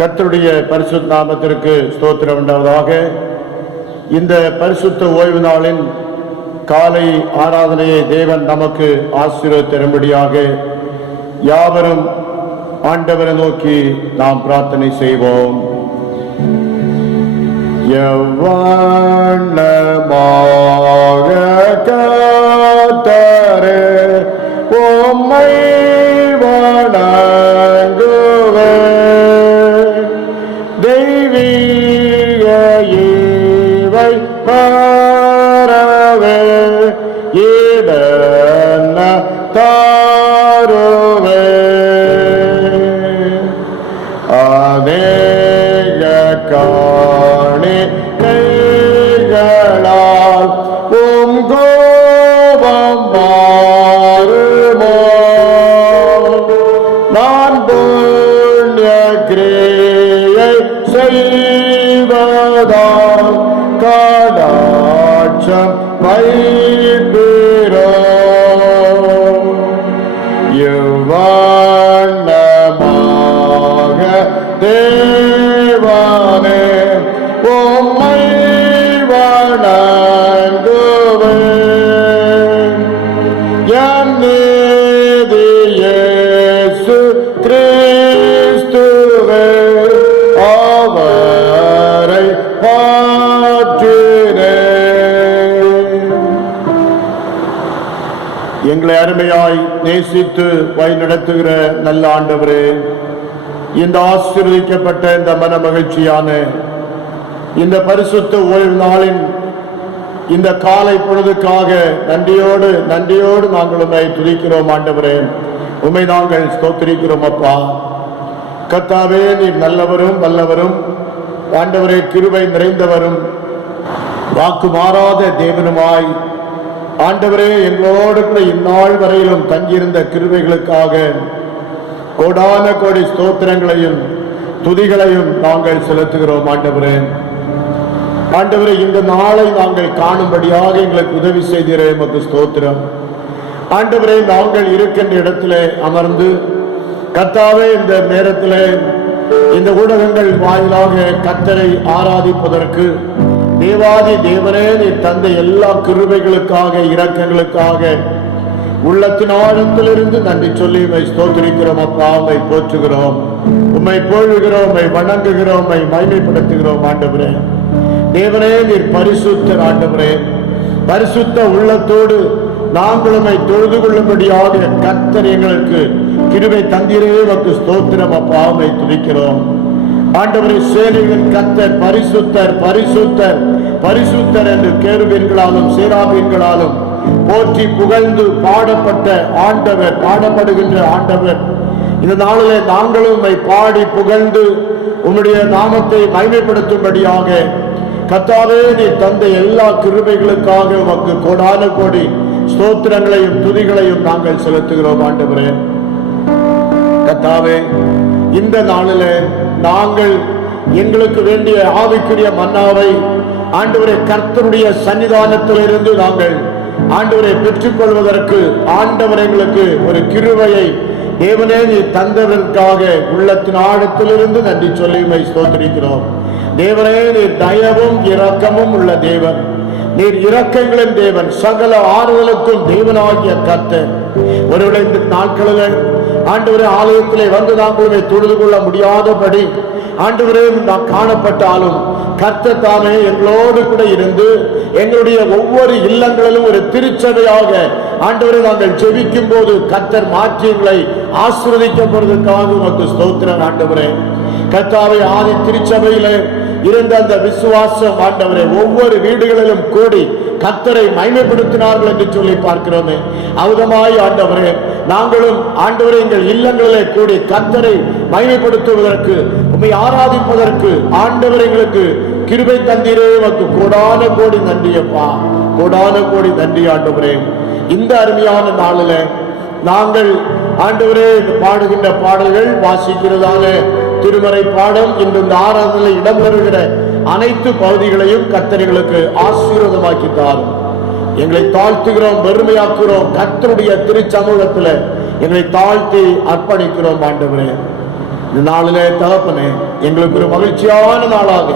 கர்த்தருடைய பரிசுத்த நாமத்திற்கு ஸ்தோத்திரம் உண்டாவதாக. இந்த பரிசுத்த ஓய்வு நாளின் காலை ஆராதனையை தேவன் நமக்கு ஆசீர்வதித்தரும்படியாக யாவரும் ஆண்டவரை நோக்கி நாம் பிரார்த்தனை செய்வோம். எவ்வண்ணமாக கர்த்தரே உம்மை வணங்குவேன், தெய்வீக ஈவை பரவே ஈடன்ன தாருவேன். அநேக காணிக்கைகளால் உம் கோபம் மாறுமோ, நான் புண்ணிய கிரியை செய்வதால் கடாட்சம் வைப்பீரோ. இவ்வண்ணமாக தேவனே உம்மை வணங்குவேன், என் நீதி இயேசு கிறிஸ்துவே அவரை பற்றினேன். எங்களை அருமையாய் நேசித்து வழிநடத்துகிற நல்ல ஆண்டவரே, இந்த ஆசீர்வதிக்கப்பட்ட இந்த மன மகிழ்ச்சியான இந்த பரிசுத்த ஓய்வு நாளின் இந்த காலை பொழுதுக்காக நன்றியோடு நாங்கள் உம்மை துதிக்கிறோம் ஆண்டவரே. உம்மை நாங்கள் ஸ்தோத்திரிக்கிறோம் அப்பா. கர்த்தாவே, நீர் நல்லவரும் வல்லவரும் ஆண்டவரே, கிருபை நிறைந்தவரும் வாக்கு மாறாத தேவனுமாய் ஆண்டவரே, எங்களோடு கூட இந்நாள் வரையிலும் தங்கியிருந்த கிருபைகளுக்காக கோடான கோடி ஸ்தோத்திரங்களையும் துதிகளையும் நாங்கள் செலுத்துகிறோம் ஆண்டவரே. ஆண்டவரே, இந்த நாளை நாங்கள் காணும்படியாக எங்களுக்கு உதவி செய்தீரே, உமக்கு ஸ்தோத்திரம் ஆண்டவரே. நாங்கள் இருக்கின்ற இடத்திலே அமர்ந்து கர்த்தாவே, இந்த நேரத்திலே இந்த ஊடகங்கள் வாயிலாக கர்த்தரை ஆராதிப்பதற்கு தேவாதி தேவனே நீர் தந்த எல்லா கிருபைகளுக்காக இரக்கங்களுக்காக உள்ளத்தின் ஆழத்திலிருந்து நன்றி சொல்லி உம்மை ஸ்தோத்திரிக்கிறோம் அப்பா. உம்மை போற்றுகிறோம், உம்மை போழுகிறோம், உம்மை வணங்குகிறோம், உம்மை மகிமைப்படுத்துகிறோம் ஆண்டவரே. தேவனே, நீர் பரிசுத்தர் ஆண்டவரே. பரிசுத்த உள்ளத்தோடு நாங்கள் உம்மை தொழுது கொள்ளும்படியாக கர்த்தர் எங்களுக்கு கிருபை தந்தீரே, உமக்கு ஸ்தோத்திரம் அப்பா. உம்மை துதிக்கிறோம் ஆண்டவரே. சேனைகளின் கர்த்தர் பரிசுத்தர் பரிசுத்தர் பரிசுத்தர் என்று கேருபீன்களாலும் சேராபீன்களாலும் போற்றி புகழ்ந்து பாடப்பட்ட ஆண்டவர், பாடப்படுகின்ற ஆண்டவர். இந்த நாளிலே நாங்களும் உம்மை பாடி புகழ்ந்து உம்முடைய நாமத்தை மகிமைப்படுத்தும்படியாக கர்த்தாவே, நீ தந்த எல்லா கிருபைகளுக்காக உமக்கு கோடான கோடி ஸ்தோத்திரங்களையும் துதிகளையும் நாங்கள் செலுத்துகிறோம் ஆண்டவரே. கர்த்தாவே, இந்த நாளிலே நாங்கள் எங்களுக்கு வேண்டிய ஆவிக்குரிய மன்னாவை ஆண்டவரே கர்த்தருடைய சன்னிதானத்திலிருந்து நாங்கள் ஆண்டவரை பெற்றுக்கொள்வதற்கு ஆண்டவர் எங்களுக்கு ஒரு கிருபையை தேவனே நீ தந்ததற்காக உள்ளத்தின் ஆழத்திலிருந்து நன்றி சொல்லி உம்மை ஸ்தோத்திரிக்கிறோம். தேவனே, நீர் தயவும் இரக்கமும் உள்ள தேவன், நீர் இரக்கங்களின் தேவன், சகல ஆறுதலுக்கும் தேவனாகிய கர்த்தர். ஒருவேளை இந்த நாட்களில் ஆண்டவரே ஆலயத்திலே வந்து நாங்களுமே தொழுது கொள்ள முடியாதபடி ஆண்டவரே நாம் காணப்பட்டாலும் கர்த்தர் தாமே எங்களோடு கூட இருந்து எங்களுடைய ஒவ்வொரு இல்லங்களிலும் ஒரு திருச்சபையாக ஆண்டவரை நாங்கள் ஜெபிக்கும் போது கர்த்தர் மாற்றி எங்களை ஆசீர்வதிக்கப்படுவதற்காக உமக்கு ஸ்தோத்திரம் ஆண்டவரே. கர்த்தாவை ஆதி திருச்சபையிலே இருந்த அந்த விசுவாசம் ஆண்டவரே ஒவ்வொரு வீடுகளிலும் கூடி கர்த்தரை மகிமைப்படுத்தினார்கள் என்று சொல்லி பார்க்கிறோமே. அவுதமாய் ஆண்டவரே, நாங்களும் ஆண்டவரை எங்கள் இல்லங்களிலே கூடி கர்த்தரை மகிமைப்படுத்துவதற்கு உம்மை ஆராதிப்பதற்கு ஆண்டவர் எங்களுக்கு கிருபை தந்தீரே, உமக்கு கோடான கோடி நன்றியப்பா, கோடான கோடி நன்றி ஆண்டவரே. இந்த அருமையான நாளில நாங்கள் ஆண்டவரே பாடுகின்ற பாடல்கள் வாசிக்கிறதான திருமறை பாடம் இன்று இந்த ஆராதனையில் இடம்பெறுகிற அனைத்து பகுதிகளையும் கர்த்தர்களுக்கு ஆசீர்வாதமாக்கி தாரும். எங்களை தாழ்த்துகிறோம், பெருமையாக்குகிறோம். கர்த்தருடைய திருச்சமூகத்தில் எங்களை தாழ்த்தி அர்ப்பணிக்கிறோம் ஆண்டவரே. இந்த நாளிலே தகப்பனே எங்களுக்கு ஒரு மகிழ்ச்சியான நாளாக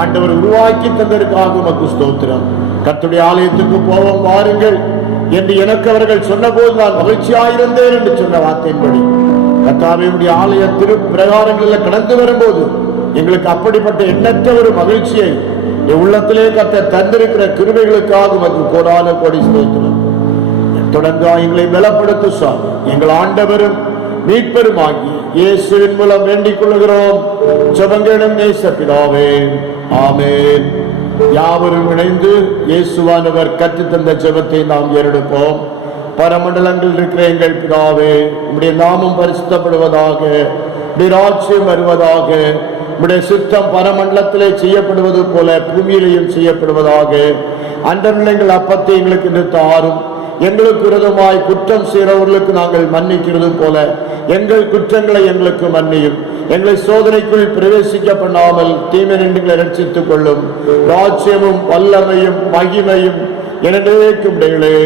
ஆண்டவர் உருவாக்கி தந்ததற்காக உமக்கு ஸ்தோத்திரம். கர்த்தருடைய ஆலயத்துக்கு போவோம் வாருங்கள் என்று எனக்கு அவர்கள் சொன்னபோது நான் மகிழ்ச்சியாயிருந்தேன் என்று சொன்ன வார்த்தையின்படி கர்த்தாவினுடைய ஆலய திரு பிரகாரங்களில் கடந்து வரும்போது எங்களுக்கு அப்படிப்பட்ட எண்ணற்ற ஒரு மகிழ்ச்சியை என் உள்ளத்திலே கர்த்தர் தந்திருக்கிற கிருபைகளுக்காக உமக்கு கோடான கோடி ஸ்தோத்திரம். தொடர்ந்து எங்களை பலப்படுத்த சுவாமி. எங்கள் ஆண்டவரும் மீட்பெருமாகிய இயேசுவின் மூலம் வேண்டிக் கொள்கிறோம் ஜெபங்களும் நேச பிதாவே, ஆமென். யாவரும் இணைந்து இயேசுவானவர் கற்றுத்தந்த ஜெபத்தை நாம் ஏறெடுப்போம். பரமண்டலங்கள் இருக்கிற எங்கள் பிதாவே, உம்முடைய நாமம் பரிசுத்தப்படுவதாக, உம்முடைய ராஜ்யம் வருவதாக, உம்முடைய சித்தம் பரமண்டலத்திலே செய்யப்படுவது போல பூமியிலையும் செய்யப்படுவதாக. அன்றன்றுள்ள எங்கள் அப்பத்தை எங்களுக்கு இன்று தாரும். எங்களுக்கு விரோதமாய் குற்றம் செய்கிறவர்களுக்கு நாங்கள் மன்னிக்கிறது போல எங்கள் குற்றங்களை எங்களுக்கு மன்னியும். எங்களை சோதனைக்குள் பிரவேசிக்க பண்ணாமல் தீமையை ரட்சித்துக் கொள்ளும். ராஜ்யமும் வல்லமையும் மகிமையும் எனக்கும் இடையிலே,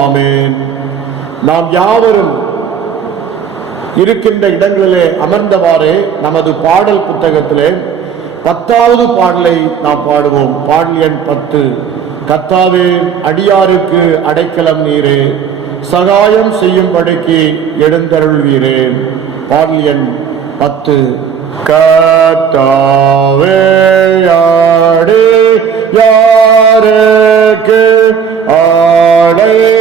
ஆமென். நாம் யாவரும் இருக்கின்ற இடங்களிலே அமர்ந்தவாறே நமது பாடல் புத்தகத்திலே 10வது பாடலை நாம் பாடுவோம். பாடல் எண் 10. கர்த்தாவே, அடியாருக்கு அடைக்கலம் நீரே, சகாயம் செய்யும்படிக்கு எழுந்தருள்வீரே. பாடல் எண் 10. கர்த்தாவே, அடியாருக்கு அடைக்கலம்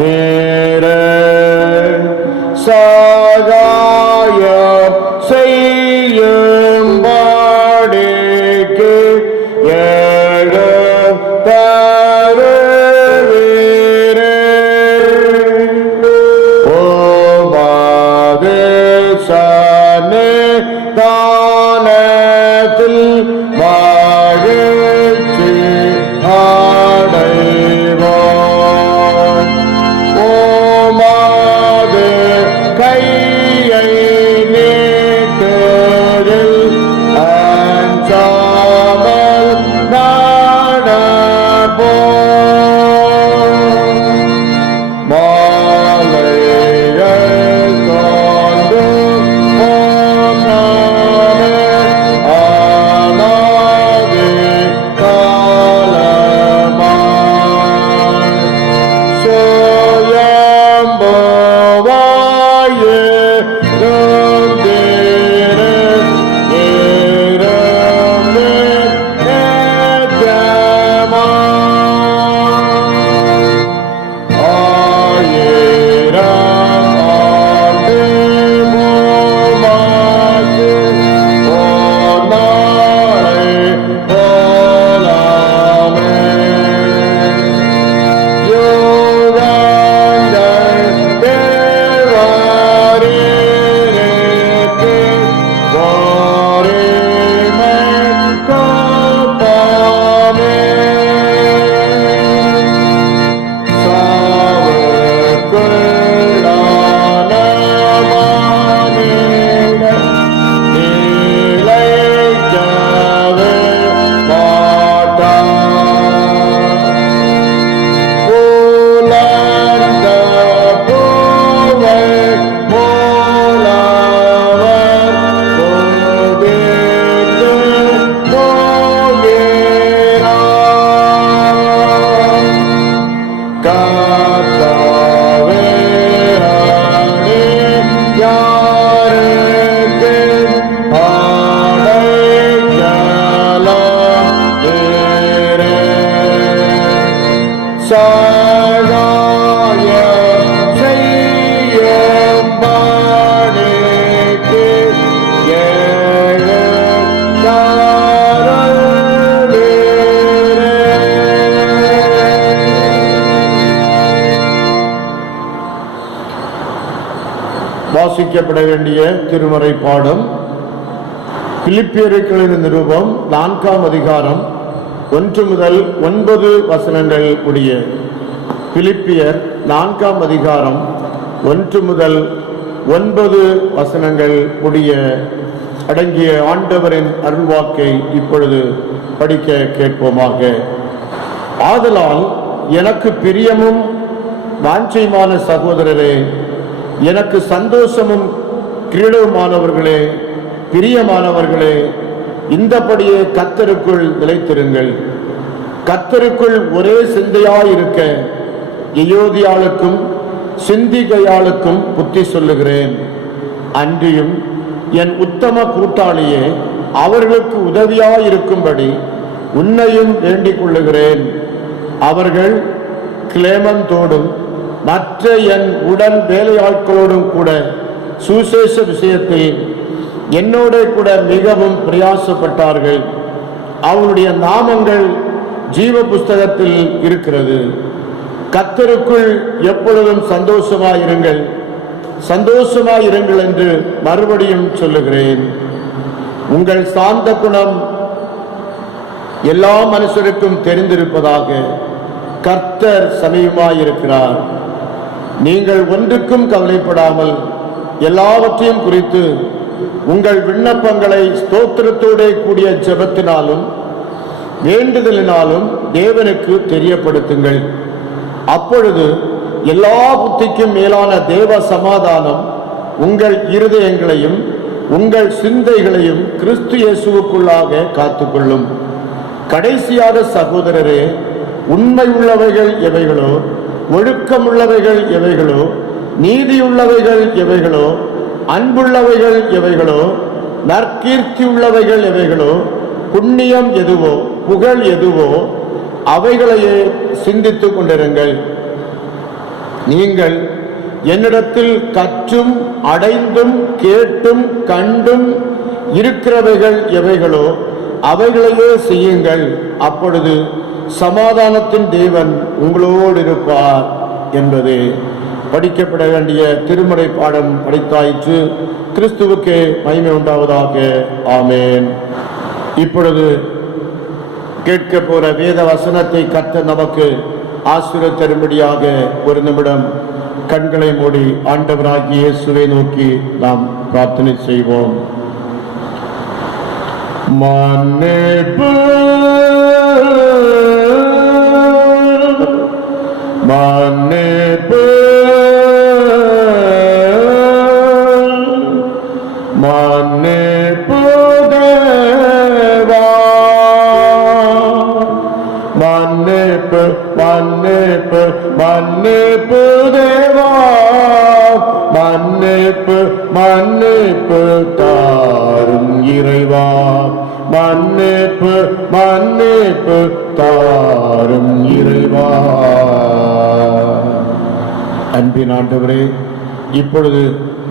நீரே, சகாயம் செய்யும்படிக்கு வாசிக்கப்பட வேண்டிய திருமறை பாடம் பிலிப்பியர்களின் நிருபம் 4ஆம் அதிகாரம் 1 முதல் 9 வசனங்கள் உடைய. பிலிப்பியர் 4ஆம் அதிகாரம் 1 முதல் 9 வசனங்கள் உடைய அடங்கிய ஆண்டவரின் அருள்வாக்கை இப்பொழுது படிக்க கேட்போமாக. ஆதலால் எனக்கு பிரியமும் வாஞ்சையுமான சகோதரரே, எனக்கு சந்தோஷமும் கிரீடமானவர்களே, பிரியமானவர்களே, இந்தபடியே கர்த்தருக்குள் நிலைத்திருங்கள். கர்த்தருக்குள் ஒரே சிந்தையாயிருக்க எயோதியாளுக்கும் சிந்திகையாளுக்கும் புத்தி சொல்லுகிறேன். அன்றியும் என் உத்தம கூட்டாளியே, அவர்களுக்கு உதவியாயிருக்கும்படி உன்னையும் வேண்டிக் கொள்ளுகிறேன். அவர்கள் கிளேமந்தோடும் மற்ற என் உடன் வேலையாட்களோடும் கூட சுசேஷ விஷயத்தில் என்னோட கூட மிகவும் பிரயாசப்பட்டார்கள். அவனுடைய நாமங்கள் ஜீவ புஸ்தகத்தில் இருக்கிறது. கர்த்தருக்குள் எப்பொழுதும் சந்தோஷமாயிருங்கள், சந்தோஷமாயிருங்கள் என்று மறுபடியும் சொல்லுகிறேன். உங்கள் சாந்த குணம் எல்லா மனுஷருக்கும் தெரிந்திருப்பதாக. கர்த்தர் சமீபமாயிருக்கிறார். நீங்கள் ஒன்றுக்கும் கவலைப்படாமல் எல்லாவற்றையும் குறித்து உங்கள் விண்ணப்பங்களை ஸ்தோத்திரத்தோடு கூடிய ஜெபத்தினாலும் வேண்டுதலினாலும் தேவனுக்கு தெரியப்படுத்துங்கள். அப்பொழுது எல்லா புத்திக்கும் மேலான தேவ சமாதானம் உங்கள் இருதயங்களையும் உங்கள் சிந்தைகளையும் கிறிஸ்து இயேசுவுக்குள்ளாக காத்துக்கொள்ளும். கடைசியாக சகோதரரே, உண்மை உள்ளவைகள் எவைகளோ, ஒழுக்கமுள்ளவைகள் எவைகளோ, நீதியுள்ளவைகள் எவைகளோ, அன்புள்ளவைகள் எவைகளோ, நற்கீர்த்தி உள்ளவைகள் எவைகளோ, புண்ணியம் எதுவோ, புகழ் எதுவோ, அவைகளையே சிந்தித்துக் கொண்டிருங்கள். நீங்கள் என்னிடத்தில் கற்றும் அடைந்தும் கேட்டும் கண்டும் இருக்கிறவைகள் எவைகளோ அவைகளையே செய்யுங்கள். அப்பொழுது சமாதானத்தின் தேவன் உங்களோடு இருப்பார் என்பது படிக்கப்பட வேண்டிய திருமறை பாடம் படித்தாயிற்று. கிறிஸ்துவுக்கே மகிமை உண்டாவதாக. ஆமேன். இப்பொழுது கேட்க போற வேத வசனத்தை கர்த்தர் நமக்கு ஆசீர்வாதம் தரும்படியாக ஒரு நிமிடம் கண்களை மூடி ஆண்டவராகிய இயேசுவை நோக்கி நாம் பிரார்த்தனை செய்வோம். மன்னிப்பு மன்னிப்பு மன்னிப்பு தேவா, மன்னிப்பு மன்னிப்பு மன்னிப்பு தேவா, மன்னிப்பு மன்னிப்பு தாரும் இறைவா, மன்னிப்பு மன்னிப்பு தாரும் இறைவா. அன்பின் ஆண்டவரே, இப்பொழுது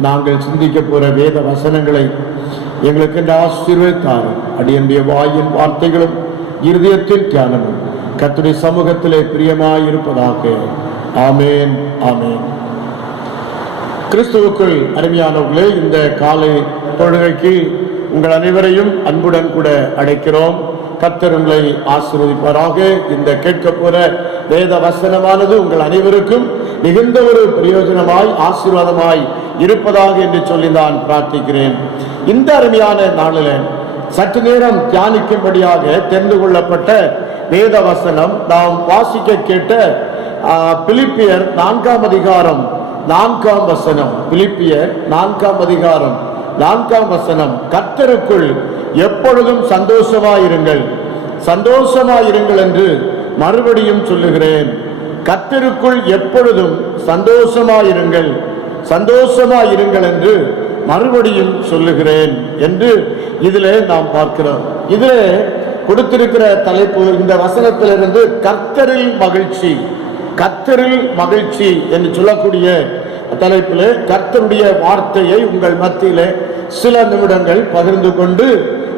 நாங்கள் சிந்திக்க போற வேத வசனங்களை எங்களுக்கு ஆசீர்வதித்தார். அடியனுடைய வாயின் வார்த்தைகளும் இருதயத்தின் தியானமும் கர்த்தருடைய சமூகத்திலே பிரியமாயிருப்பதாக. ஆமேன், ஆமேன். கிறிஸ்துவுக்குள் அருமையானவர்களே, இந்த காலை தொழுகைக்கு உங்கள் அனைவரையும் அன்புடன் கூட அழைக்கிறோம். கர்த்தர் உங்களை ஆசீர்வதிப்பாராக. இந்த கேட்க போற வேத வசனமானது உங்கள் அனைவருக்கும் மிகுந்த ஒரு பிரயோஜனமாய் ஆசீர்வாதமாய் இருப்பதாக என்று சொல்லி நான் பிரார்த்திக்கிறேன். இந்த அருமையான நாளில் சற்று நேரம் தியானிக்கும்படியாக தெரிந்து கொள்ளப்பட்ட வேத வசனம் நாம் வாசிக்க கேட்ட பிலிப்பியர் 4ஆம் அதிகாரம் 4ஆம் வசனம். பிலிப்பியர் 4ஆம் அதிகாரம் 4ஆம் வசனம். கர்த்தருக்குள் எப்பொழுதும் சந்தோஷமாயிருங்கள், சந்தோஷமாயிருங்கள் என்று மறுபடியும் சொல்லுகிறேன். கர்த்தருக்குள் எப்பொழுதும் சந்தோஷமாயிருங்கள், சந்தோஷமாயிருங்கள் என்று மறுபடியும் சொல்லுகிறேன் என்று இதிலே நாம் பார்க்கிறோம். இதிலே கொடுத்திருக்கிற தலைப்பு இந்த வசனத்திலிருந்து கர்த்தரில் மகிழ்ச்சி, கர்த்தரில் மகிழ்ச்சி என்று சொல்லக்கூடிய தலைப்பிலே கர்த்தருடைய வார்த்தையை உங்கள் மத்தியிலே சில நிமிடங்கள் பகிர்ந்து கொண்டு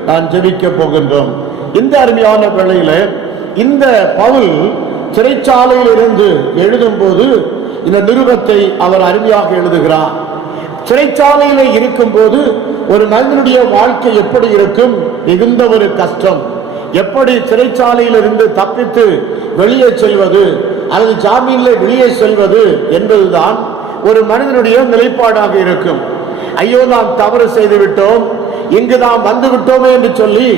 நான் ஜெபிக்க போகின்றோம். இந்த அருமையான வேளையில இந்த பவுல் சிறைச்சாலையில் இருந்து எழுதும் போது இந்த நிருபத்தை அவர் அருமையாக எழுதுகிறார். சிறைச்சாலையில இருக்கும் போது ஒரு மனிதனுடைய வாழ்க்கை எப்படி இருக்கும்? மிகுந்த ஒரு கஷ்டம். எப்படி சிறைச்சாலையில் இருந்து தப்பித்து வெளியே செல்வது அல்லது ஜாமீன்ல வெளியே செல்வது என்பதுதான் ஒரு மனிதனுடைய நிலைப்பாடாக இருக்கும். ஐயோ, நாம் தவறு செய்து விட்டோம், இங்கு நாம் வந்து விட்டோமே என்று சொல்லி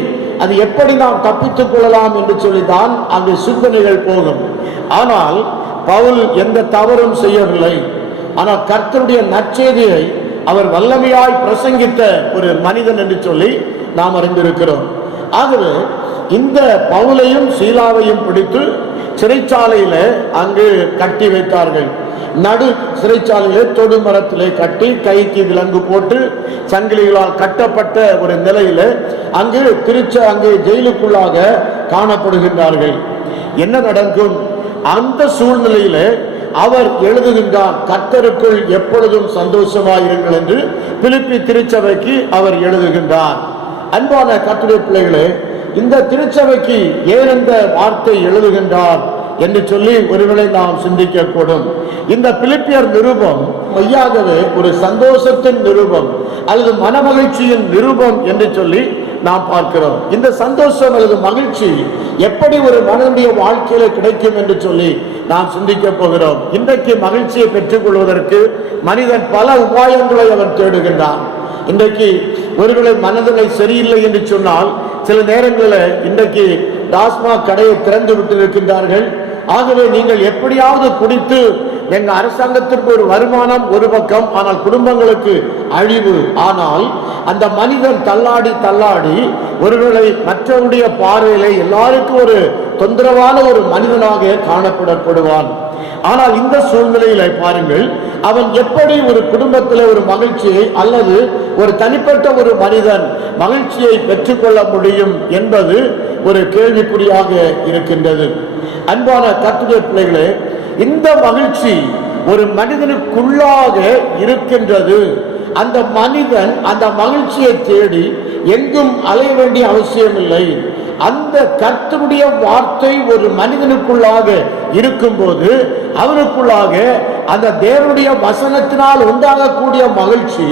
அது எப்படி நாம் தப்பித்துக் கொள்ளலாம் என்று சொல்லிதான் அந்த சிந்தனைகள் போகும். ஆனால் பவுல் எந்த தவறும் செய்யவில்லை. ஆனால் கர்த்தருடைய நற்செய்தியை அவர் வல்லமையாய் பிரசங்கித்த ஒரு மனிதன் என்று சொல்லி நாம் அறிந்திருக்கிறோம். ஆகவே இந்த பவுலையும் சீலாவையும் பிடித்து சிறைச்சாலையில அங்கு கட்டி வைத்தார்கள். நடு சிறைச்சாலையிலே தொடு மரத்திலே கட்டி கைக்கு விலங்கு போட்டு சங்கிலிகளால் கட்டப்பட்ட ஒரு நிலையில அங்கு அங்கு ஜெயிலுக்குள்ளாக காணப்படுகின்றார்கள். என்ன நடக்கும்? அந்த சூழ்நிலையில அவர் எழுதுகின்றார், கர்த்தருக்குள் எப்பொழுதும் சந்தோஷமாயிருங்கள் என்று பிலிப்பி திருச்சபைக்கு அவர் எழுதுகின்றார். அன்பான கர்த்தருடைய பிள்ளைகளே, இந்த திருச்சபைக்கு ஏன் இந்த வார்த்தை எழுதுகின்றார் என்று சொல்லி ஒருவேளை நாம் சிந்திக்க கூடும். இந்த பிலிப்பியர் நிருபம் மையாகவே ஒரு சந்தோஷத்தின் நிருபம் அல்லது மனமகிழ்ச்சியின் நிருபம் என்று சொல்லி நாம் பார்க்கிறோம். இந்த சந்தோஷம் அல்லது மகிழ்ச்சி எப்படி ஒரு மனிதனுடைய வாழ்க்கையில கிடைக்கும் என்று சொல்லி நாம் சிந்திக்க போகிறோம். இன்றைக்கு மகிழ்ச்சியை பெற்றுக் கொள்வதற்கு மனிதன் பல உபாயங்களை அவன் தேடுகின்றான். இன்றைக்கு ஒருவேளை மனதில் சரியில்லை என்று சொன்னால் சில நேரங்களில் இன்றைக்கு டாஸ்மாக் கடையை திறந்து விட்டிருக்கின்றார்கள். ஆகவே நீங்கள் எப்படியாவது குடித்து எங்க அரசாங்கத்திற்கு ஒரு வருமானம் ஒரு பக்கம், ஆனால் குடும்பங்களுக்கு அழிவு. ஆனால் அந்த மனிதன் தள்ளாடி தள்ளாடி ஒருவேளை மற்றவருடைய பார்வையில எல்லாருக்கும் ஒரு தொந்தரவான ஒரு மனிதனாக காணப்படப்படுவான். ஆனால் இந்த சூழ்நிலையில பாருங்கள், அவன் எப்படி ஒரு குடும்பத்தில் ஒரு மகிழ்ச்சியை அல்லது ஒரு தனிப்பட்ட ஒரு மனிதன் மகிழ்ச்சியை பெற்றுக்கொள்ள முடியும் என்பது ஒரு கேள்விக்குறியாக இருக்கின்றது. அன்பான கர்த்தருடைய பிள்ளைகளே, இந்த மகிழ்ச்சி ஒரு மனிதனுக்குள்ளாக இருக்கின்றது. அந்த மனிதன் அந்த மகிழ்ச்சியை தேடி எங்கும் அலைய வேண்டிய அவசியம் இல்லை. அந்த கர்த்தருடைய வார்த்தை ஒரு மனிதனுக்குள்ளாக இருக்கும்போது அவனுக்குள்ளாக அந்த தேவனுடைய வசனத்தினால் உண்டாகக்கூடிய மகிழ்ச்சி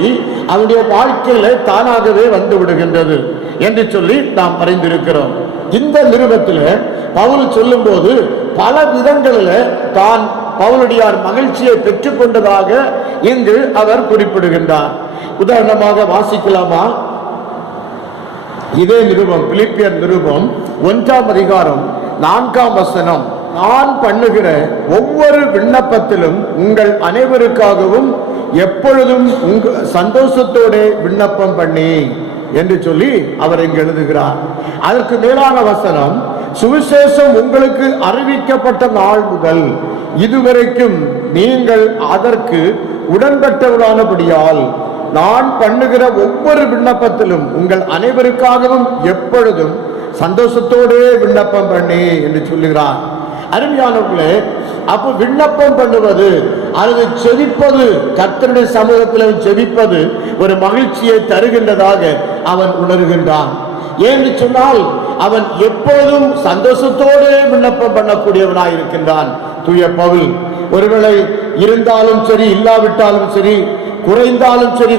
அவனுடைய வாழ்க்கையில தானாகவே வந்து விடுகின்றது என்று சொல்லி நாம் அறிந்திருக்கிறோம். இந்த நிருபத்தில் பவுல் சொல்லும் போது பல விதங்களில் தான் பவுலடியார் மகிழ்ச்சியை பெற்றுக் கொண்டதாக இங்கு அவர் குறிப்பிடுகின்றார். உதாரணமாக வாசிக்கலாமா? இதே நிருபம், பிலிப்பியர் நிருபம் 1ஆம் அதிகாரம் 4ஆம் வசனம், நான் பண்ணுகிற ஒவ்வொரு விண்ணப்பத்திலும் உங்கள் அனைவருக்காகவும் எப்பொழுதும் சந்தோஷத்தோட விண்ணப்பம் பண்ணி என்று சொல்லி அவர் இங்கு எழுதுகிறார். அதற்கு மேலான வசனம், சுவிசேஷம் உங்களுக்கு அறிவிக்கப்பட்ட நாள் முதல் இதுவரைக்கும் நீங்கள் அதற்கு உடன்பட்டவர்களானபடியால் நான் பண்ணுகிற ஒவ்வொரு விண்ணப்பத்திலும் உங்கள் அனைவருக்காகவும் எப்பொழுதும் சந்தோஷத்தோடு விண்ணப்பம் பண்ணி என்று சொல்லுகிறார். அருமையானவர்களே, அப்போ விண்ணப்பம் பண்ணுவது அல்லது செவிப்பது, கர்த்தருடைய சமூகத்தில் செவிப்பது ஒரு மகிழ்ச்சியை தருகின்றதாக அவன் உணர்கின்றான். ஏன்னு சொன்னால் அவன் எப்போதும் சந்தோஷத்தோடு விண்ணப்பம் பண்ணக்கூடியவனாய் இருக்கின்றான். தூய பவுல் ஒருவேளை இருந்தாலும் சரி, இல்லாவிட்டாலும் சரி, குறைந்தாலும் சரி,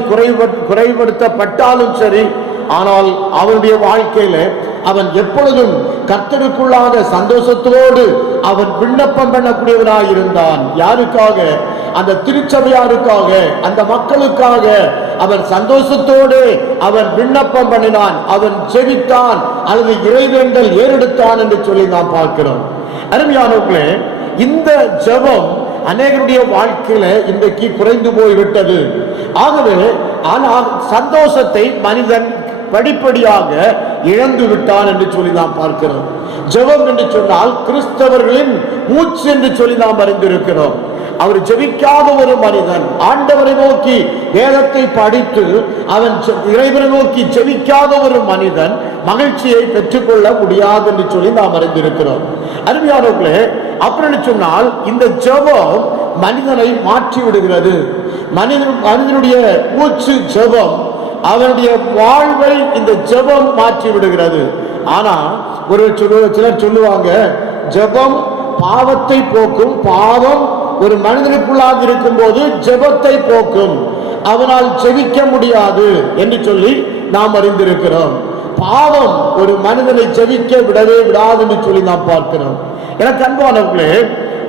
குறைபடுத்தப்பட்டாலும் சரி, ஆனால் அவனுடைய வாழ்க்கையில அவன் எப்பொழுதும் கர்த்தருக்குள்ளாக சந்தோஷத்தோடு அவன் விண்ணப்பம் பண்ணக்கூடியவனாய் இருந்தான். யாருக்காக? அந்த திருச்சபையாருக்காக, அந்த மக்களுக்காக அவன் சந்தோஷத்தோடு அவன் விண்ணப்பம் பண்ணினான், அவன் செவித்தான் அல்லது இறைவேண்டல் ஏறெடுத்தான் என்று சொல்லி நாம் பார்க்கிறோம். அருமையானவர்களே, இந்த ஜெபம் அநேகருடைய வாழ்க்கையில இன்றைக்கு குறைந்து போய்விட்டது. ஆகவே ஆனால் சந்தோஷத்தை மனிதன் படிப்படியாக இழந்து விட்டான் என்று சொல்லி நாம் பார்க்கிறோம். ஜெபம் என்று சொன்னால் கிறிஸ்தவர்களின் மூச்சு என்று சொல்லி நாம் அறிந்திருக்கிறோம். அவர் ஜெபிக்காத ஒரு மனிதன், ஆண்டவரை நோக்கி வேதத்தை படித்து அவன் இறைவனை நோக்கி ஜெபிக்காத ஒரு மனிதன் மகிழ்ச்சியை பெற்றுக்கொள்ள முடியாது என்று சொல்லி நாம் அறிந்திருக்கிறோம். அருமையானவர்களே, அப்படின்னு சொன்னால் இந்த ஜெபம் மனிதனை மாற்றி விடுகிறது. மனிதனுடைய மூச்சு ஜெபம், அவனுடைய வாழ்வை இந்த ஜெபம் மாற்றி விடுகிறது. ஆனா சிலர் சொல்லுவாங்க, ஜெபம் பாவத்தை போக்கும். பாவம் ஒரு மனிதனுக்குள்ளாக இருக்கும் போது ஜெபத்தை போக்கும், அவனால் ஜெபிக்க முடியாது என்று சொல்லி நாம் அறிந்திருக்கிறோம். பாவம் ஒரு மனிதனை ஜெபிக்க விடவே விடாது என்று சொல்லி நாம் பார்க்கிறோம். எனக்கு அன்பானவர்களே,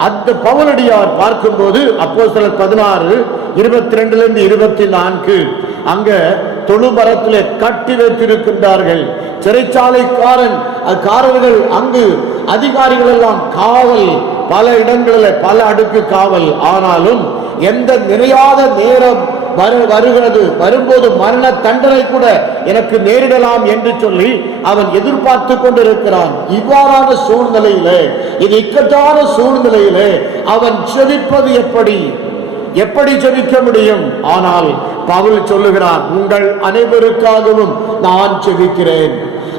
அந்த பவுலடியார் பார்க்கும்போது அப்போஸ்தலர் 16:22-24 அங்க தொழுமரத்திலே கட்டி வைத்திருக்கின்றார்கள். சிறைச்சாலைக்காரர்கள் அங்கு அதிகாரிகள் எல்லாம் காவல், பல இடங்களில் பல அடுக்கு காவல். ஆனாலும் எந்த நிறையாத நேரம் வருகிறது, வரும்போது மரண தண்டனை கூட எனக்கு நேரிடலாம் என்று சொல்லி அவன் எதிர்பார்த்து கொண்டிருக்கிறான். இவ்வாறான சூழ்நிலையிலே, இது இக்கட்டான சூழ்நிலையிலே அவன் ஜெபிப்பது எப்படி ஜெபிக்க முடியும்? ஆனால் பவுல் சொல்லுகிறார், உங்கள் அனைவருக்காகவும் நான் ஜெபிக்கிறேன்.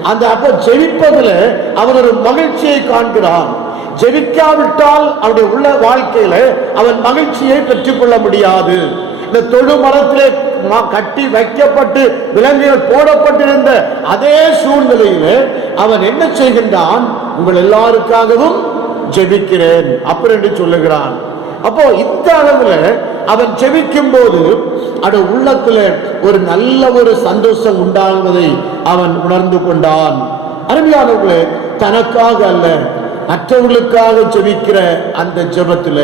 அந்த அப்ப ஜெபிப்பதில் அவன் ஒரு மகிழ்ச்சியை காண்கிறான். ஜெபிக்காவிட்டால் அவனுடைய உள்ள வாழ்க்கையில அவன் மகிழ்ச்சியை பெற்றுக் கொள்ள முடியாது. இந்த தொழு மரத்திலே கட்டி வைக்கப்பட்டு விலங்குகள் போடப்பட்டிருந்த அதே சூழ்நிலையிலே அவன் என்ன செய்கின்றான்? உங்கள் எல்லாருக்காகவும் ஜெபிக்கிறேன் அப்படி என்று சொல்லுகிறான். அப்போ இந்த அளவுல அவன் ஜெபிக்கும் போது அது உள்ளத்துல ஒரு நல்ல ஒரு சந்தோஷம் உண்டாகுவதை அவன் உணர்ந்து கொண்டான். அருமையானவர்களே, தனக்காக அல்ல, மற்றவர்களுக்காக ஜெபிக்கிற அந்த ஜெபத்துல,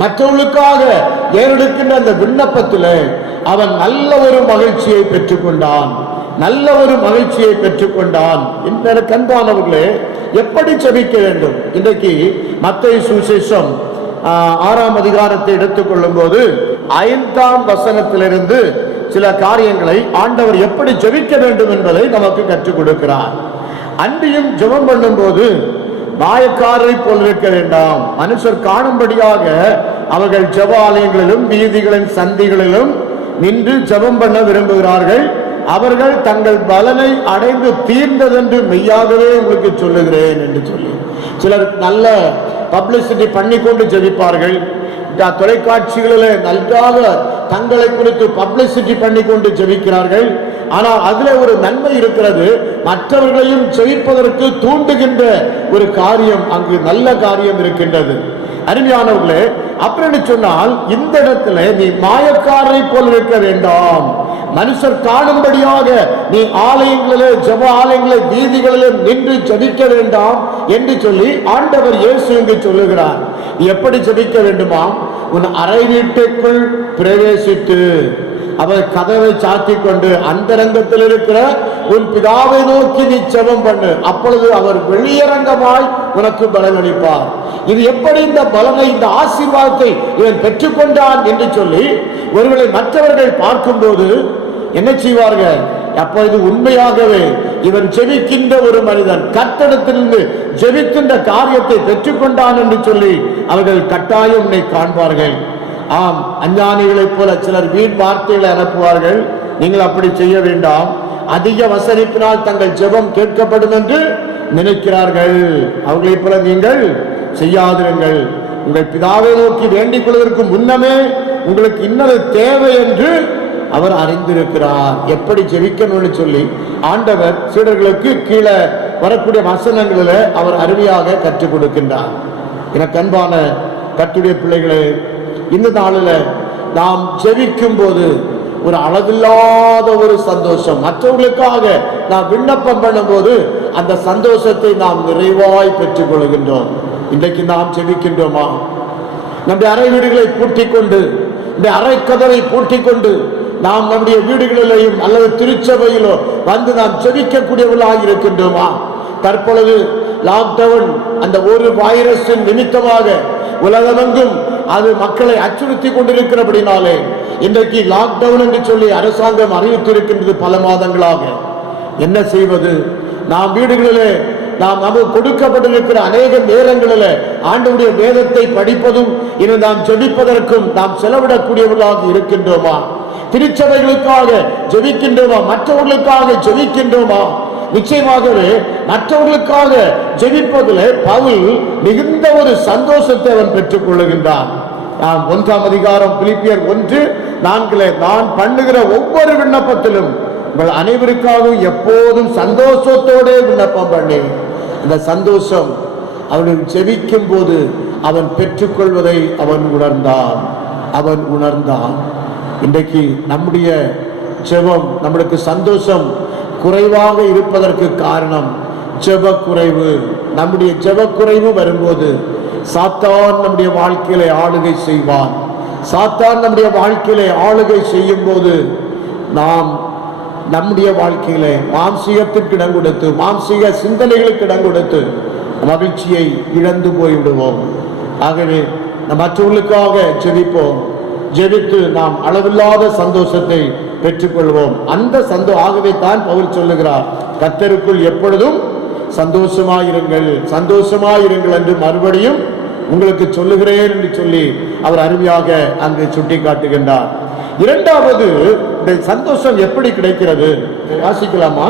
மற்றவர்களுக்காக ஏறெடுக்கின்ற அந்த விண்ணப்பத்துல அவன் நல்ல ஒரு மகிழ்ச்சியை பெற்றுக்கொண்டான், நல்ல ஒரு மகிழ்ச்சியை பெற்றுக்கொண்டான். இந்த கண்பானவர்களே, எப்படி ஜெபிக்க வேண்டும்? இன்றைக்கு மத்தேயு சுவிசேஷம் 6ஆம் அதிகாரத்தை எடுத்துக்கொள்ளும் போது 5ஆம் வசனத்திலிருந்து சில காரியங்களை ஆண்டவர் எப்படி ஜெபிக்க வேண்டும் என்பதை நமக்கு கற்றுக் கொடுக்கிறார். அன்றியும் ஜெபம் பண்ணும் போது மாயக்காரரை போல் இருக்க வேண்டாம், மனுஷர் காணும்படியாக அவர்கள் ஜெப ஆலயங்களிலும் வீதிகளின் சந்திகளிலும் நின்று ஜெபம் பண்ண விரும்புகிறார்கள். அவர்கள் தங்கள் பலனை அடைந்து தீர்ந்ததென்று மெய்யாகவே உங்களுக்கு சொல்லுகிறேன் என்று சொல்லி சிலர் நல்ல பப்ளிசிட்டி பண்ணி கொண்டு ஜெபிப்பார்கள். தொலைக்காட்சிகளில் நன்றாக தங்களை குறித்து பப்ளிசிட்டி பண்ணி கொண்டு ஜெபிக்கிறார்கள். ஆனால் அதுல ஒரு நன்மை இருக்கிறது, மற்றவர்களையும் ஜெயிப்பதற்கு தூண்டுகின்ற ஒரு காரியம், அங்கு நல்ல காரியம் இருக்கின்றது. அருமையானவர்களே, அப்படின்னு சொன்னால் இந்த இடத்துல நீ மாயக்காரரை போல் இருக்க வேண்டாம், மனுஷர் காணும்படியாக நீ ஆலயங்களிலே ஜெப ஆலயங்களிலே வீதிகளிலே நின்று ஜெபிக்க வேண்டாம் என்று சொல்லி ஆண்டவர் இயேசு இங்கு சொல்லுகிறார். எப்படி ஜெபிக்க வேண்டுமா? உன் அறை வீட்டுக்குள் பிரவேசித்து அவர் கதவை சாத்தி கொண்டு அந்தரங்கத்தில் இருக்கிற உன் பிதாவை நோக்கி நீ ஜெபம் பண்ணு, அப்பொழுது அவர் வெளியரங்கமாய் உனக்கு பலன் அளிப்பார். இது எப்படி இந்த பலனை, இந்த ஆசீர்வாதத்தை இவன் பெற்றுக்கொண்டான் என்று சொல்லி ஒருவேளை மற்றவர்கள் பார்க்கும்போது என்ன செய்வார்கள்? அப்போ இது உண்மையாகவே இவன் ஜெபிக்கின்ற ஒரு மனிதன், கர்த்தரிடத்திலிருந்து ஜெபிக்கின்ற காரியத்தை பெற்றுக்கொண்டான் என்று சொல்லி அவர்கள் கட்டாயம் உன்னை காண்பார்கள். ஆம், அஞ்ஞானிகளைப் போல சிலர் வீண் வார்த்தைகளை அனுப்புவார்கள். நீங்கள் அப்படி செய்ய வேண்டாம். அதிக வசனிப்பினால் தங்கள் ஜெபம் கேட்கப்படும் என்று நினைக்கிறார்கள். அவர்களைப் போல நீங்கள் செய்யாதிருங்கள். உங்கள் பிதாவை நோக்கி வேண்டிக் கொள்வதற்கு முன்னமே உங்களுக்கு இன்னொரு தேவை என்று அவர் அறிந்திருக்கிறார். எப்படி ஜெபிக்கணும்னு சொல்லி ஆண்டவர் சீடர்களுக்கு கீழே வரக்கூடிய வசனங்களில் அவர் அருமையாக கற்றுக் கொடுக்கின்றார். எனக்கு அன்பான கர்த்தருடைய பிள்ளைகளே, இந்த நாளில் நாம் ஜெபிக்கும் போது ஒரு அளவில்லாத ஒரு சந்தோஷம், மற்றவர்களுக்காக நாம் விண்ணப்பம் பண்ணும் போது அந்த சந்தோஷத்தை நாம் நிறைவாய் பெற்றுக் கொள்கின்றோம். இன்றைக்கு நாம் ஜெபிக்கின்றோமா? நம்முடைய அறை வீடுகளை பூட்டிக் கொண்டு, இந்த அறை கதவை பூட்டிக் கொண்டு நாம் நம்முடைய வீடுகளிலேயும் அல்லது திருச்சபையிலோ வந்து நாம் ஜெபிக்கக்கூடியவர்களாக இருக்கின்றோமா? தற்பொழுது லாக்டவுன், அந்த ஒரு வைரஸின் நிமித்தமாக உலகமெங்கும் அது மக்களை அச்சுறுத்தி கொண்டிருக்கிறபடினாலே இன்றைக்கு லாக்டவுன் என்று சொல்லி அரசாங்கம் அறிவித்திருக்கின்றது பல மாதங்களாக. என்ன செய்வது? நாம் வீடுகளிலே நாம் நமக்கு கொடுக்கப்பட்டிருக்கிற அநேக நேரங்களில் ஆண்டவருடைய வேதத்தை படிப்பதும் இன்னும் நாம் ஜெபிப்பதற்கும் நாம் செலவிடக்கூடியவர்களாக இருக்கின்றோமா? திருச்சபைகளுக்காக ஜெபிக்கின்றோமா? மற்றவர்களுக்காக ஜெபிக்கின்றோமா? நிச்சயமாகவே மற்றவர்களுக்காக ஜெபிப்பதில் பவுல் மிகுந்த ஒரு சந்தோஷத்தை அவன் பெற்றுக் கொள்ளுகின்றான். 1ஆம் அதிகாரம் பிலிப்பியர் 1:4 நான் பண்ணுகிற ஒவ்வொரு விண்ணப்பத்திலும் உங்கள் அனைவருக்காகவும் எப்போதும் சந்தோஷத்தோடு விண்ணப்பம் பண்ணி, அந்த சந்தோஷம் அவன் ஜெபிக்கும் போது அவன் பெற்றுக்கொள்வதை அவன் உணர்ந்தான். இன்றைக்கு நம்முடைய ஜெபம், நம்மளுக்கு சந்தோஷம் குறைவாக இருப்பதற்கு காரணம் ஜெப குறைவு. நம்முடைய ஜெப குறைவு வரும்போது சாத்தான் நம்முடைய வாழ்க்கையிலே ஆளுகை செய்வான். சாத்தான் நம்முடைய வாழ்க்கையிலே ஆளுகை செய்யும் போது நாம் நம்முடைய வாழ்க்கையிலே மாம்சீகத்திற்கு இடம் கொடுத்து, மாம்சீக சிந்தனைகளுக்கு இடம் கொடுத்து மகிழ்ச்சியை இழந்து போய்விடுவோம். ஆகவே மற்றவர்களுக்காக ஜெபிப்போம். ஜெபித்து நாம் அளவில்லாத சந்தோஷத்தை பெற்றுக்கொள்வோம். அந்த ஆகவே தான் பவுல் சொல்லுகிறார், கர்த்தருக்குள் எப்பொழுதும் சந்தோஷமாயிருங்கள், சந்தோஷமாயிருங்கள் என்று மறுபடியும் உங்களுக்கு சொல்லுகிறேன் என்று சொல்லி அவர் அருமையாக அங்கு சுட்டி காட்டுகின்றார். இரண்டாவது, இந்த சந்தோஷம் எப்படி கிடைக்கிறது வாசிக்கலாமா?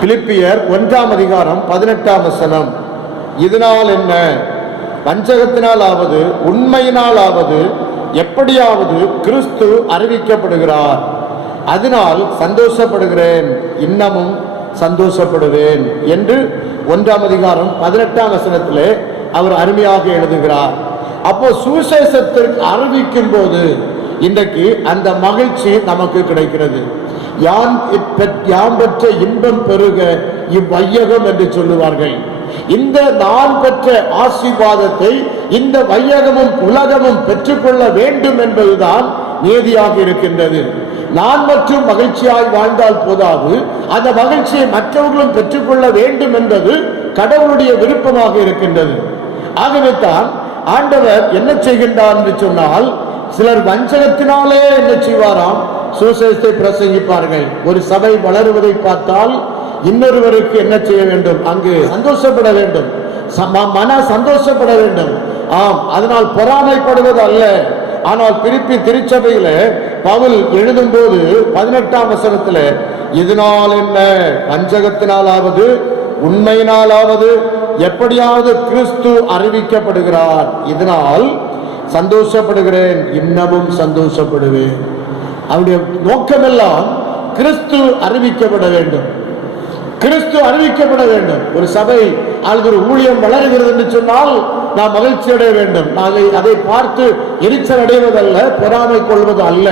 பிலிப்பியர் 1:18 இதனால் என்ன, பஞ்சகத்தினாலாவது உண்மையினாலாவது எப்படியாவது கிறிஸ்து அறிவிக்கப்படுகிறார், அதனால் சந்தோஷப்படுகிறேன், இன்னமும் சந்தோஷப்படுவேன் என்று 1:18 அவர் அருமையாக எழுதுகிறார். அப்போ சுவிசேஷத்திற்கு அறிவிக்கும் போது இன்றைக்கு அந்த மகிழ்ச்சி நமக்கு கிடைக்கிறது. யாம் பெற்ற இன்பம் பெருக இவ்வையகம் என்று சொல்லுவார்கள். இந்த நான் பெற்ற ஆசீர்வாதத்தை இந்த வையகமும் உலகமும் பெற்றுக்கொள்ள வேண்டும் என்பதுதான் நீதியாக இருக்கின்றது. நான் மற்றும் மகிழ்ச்சியாய் வாழ்ந்தால் போதாது, அந்த மகிழ்ச்சியை மற்றவர்களும் பெற்றுக்கொள்ள வேண்டும் என்பது கடவுளுடைய விருப்பமாக இருக்கின்றது. ஆகவே தான் ஆண்டவர் என்ன செய்கின்றார் என்று சொன்னால், சிலர் வஞ்சகத்தினாலே என்ன செய்வாராம், சுவிசேஷத்தை பிரசங்கிப்பார்கள். ஒரு சபை வளருவதை பார்த்தால் இன்னொருவருக்கு என்ன செய்ய வேண்டும், அங்கு சந்தோஷப்பட வேண்டும், மன சந்தோஷப்பட வேண்டும். ஆம், அதனால் பொறாமைப்படுவது அல்ல. ஆனால் பிலிப்பி திருச்சபையில பவுல் எழுதும் போது 18 இதனால் என்ன, பஞ்சகத்தினாலாவது உண்மையினாலாவது எப்படியாவது கிறிஸ்து அறிவிக்கப்படுகிறார், இதனால் சந்தோஷப்படுகிறேன், இன்னமும் சந்தோஷப்படுவேன். அவருடைய நோக்கமெல்லாம் கிறிஸ்து அறிவிக்கப்பட வேண்டும், கிறிஸ்து அறிவிக்கப்பட வேண்டும். ஒரு சபை அல்லது ஒரு ஊழியம் வளருகிறது என்று சொன்னால் நாம் மகிழ்ச்சி அடைய வேண்டும். அதை பார்த்து எரிச்சல் அடைவதல்ல, பொறாமை கொள்வது அல்ல.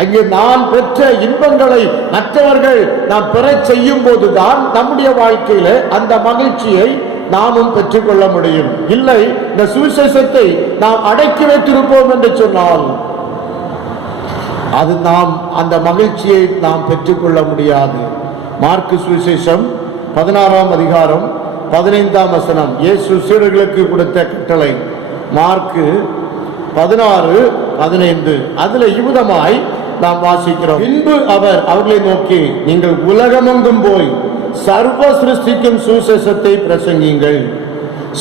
அங்கே நான் பெற்ற இன்பங்களை மற்றவர்கள் நாம் பெற செய்யும் போதுதான் நம்முடைய வாழ்க்கையில அந்த மகிழ்ச்சியை நாமும் பெற்றுக்கொள்ள முடியும். இல்லை, இந்த சுவிசேஷத்தை நாம் அடக்கி வைத்திருப்போம் என்று சொன்னால் அது நாம் அந்த மகிழ்ச்சியை நாம் பெற்றுக்கொள்ள முடியாது. மார்க்கு சுவிசேஷம் 16:15 இயேசு சீடர்களுக்கு கொடுத்த கட்டளை. மார்க்கு 16:15 அதுல இவ்விதமாய் நாம் வாசிக்கிறோம். பின்பு அவர் அவர்களை நோக்கி, நீங்கள் உலகமெங்கும் போய் சர்வ சிருஷ்டிக்கும் சுவிசேஷத்தை பிரசங்கியுங்கள்.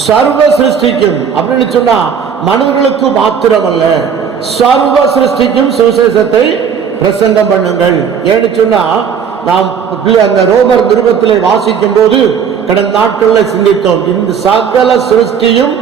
சர்வ சிருஷ்டிக்கும் அப்படின்னு சொன்னா மனிதர்களுக்கு மாத்திரம் அல்ல, சர்வ சிருஷ்டிக்கும் சுவிசேஷத்தை பிரசங்கம் பண்ணுங்கள். ஏன்னு சொன்னா நாம் அந்த ரோமர் நிருபத்திலே வாசிக்கும் போது கடந்த நாட்களில் சிந்தித்தோம், இந்த சகல சிருஷ்டியும்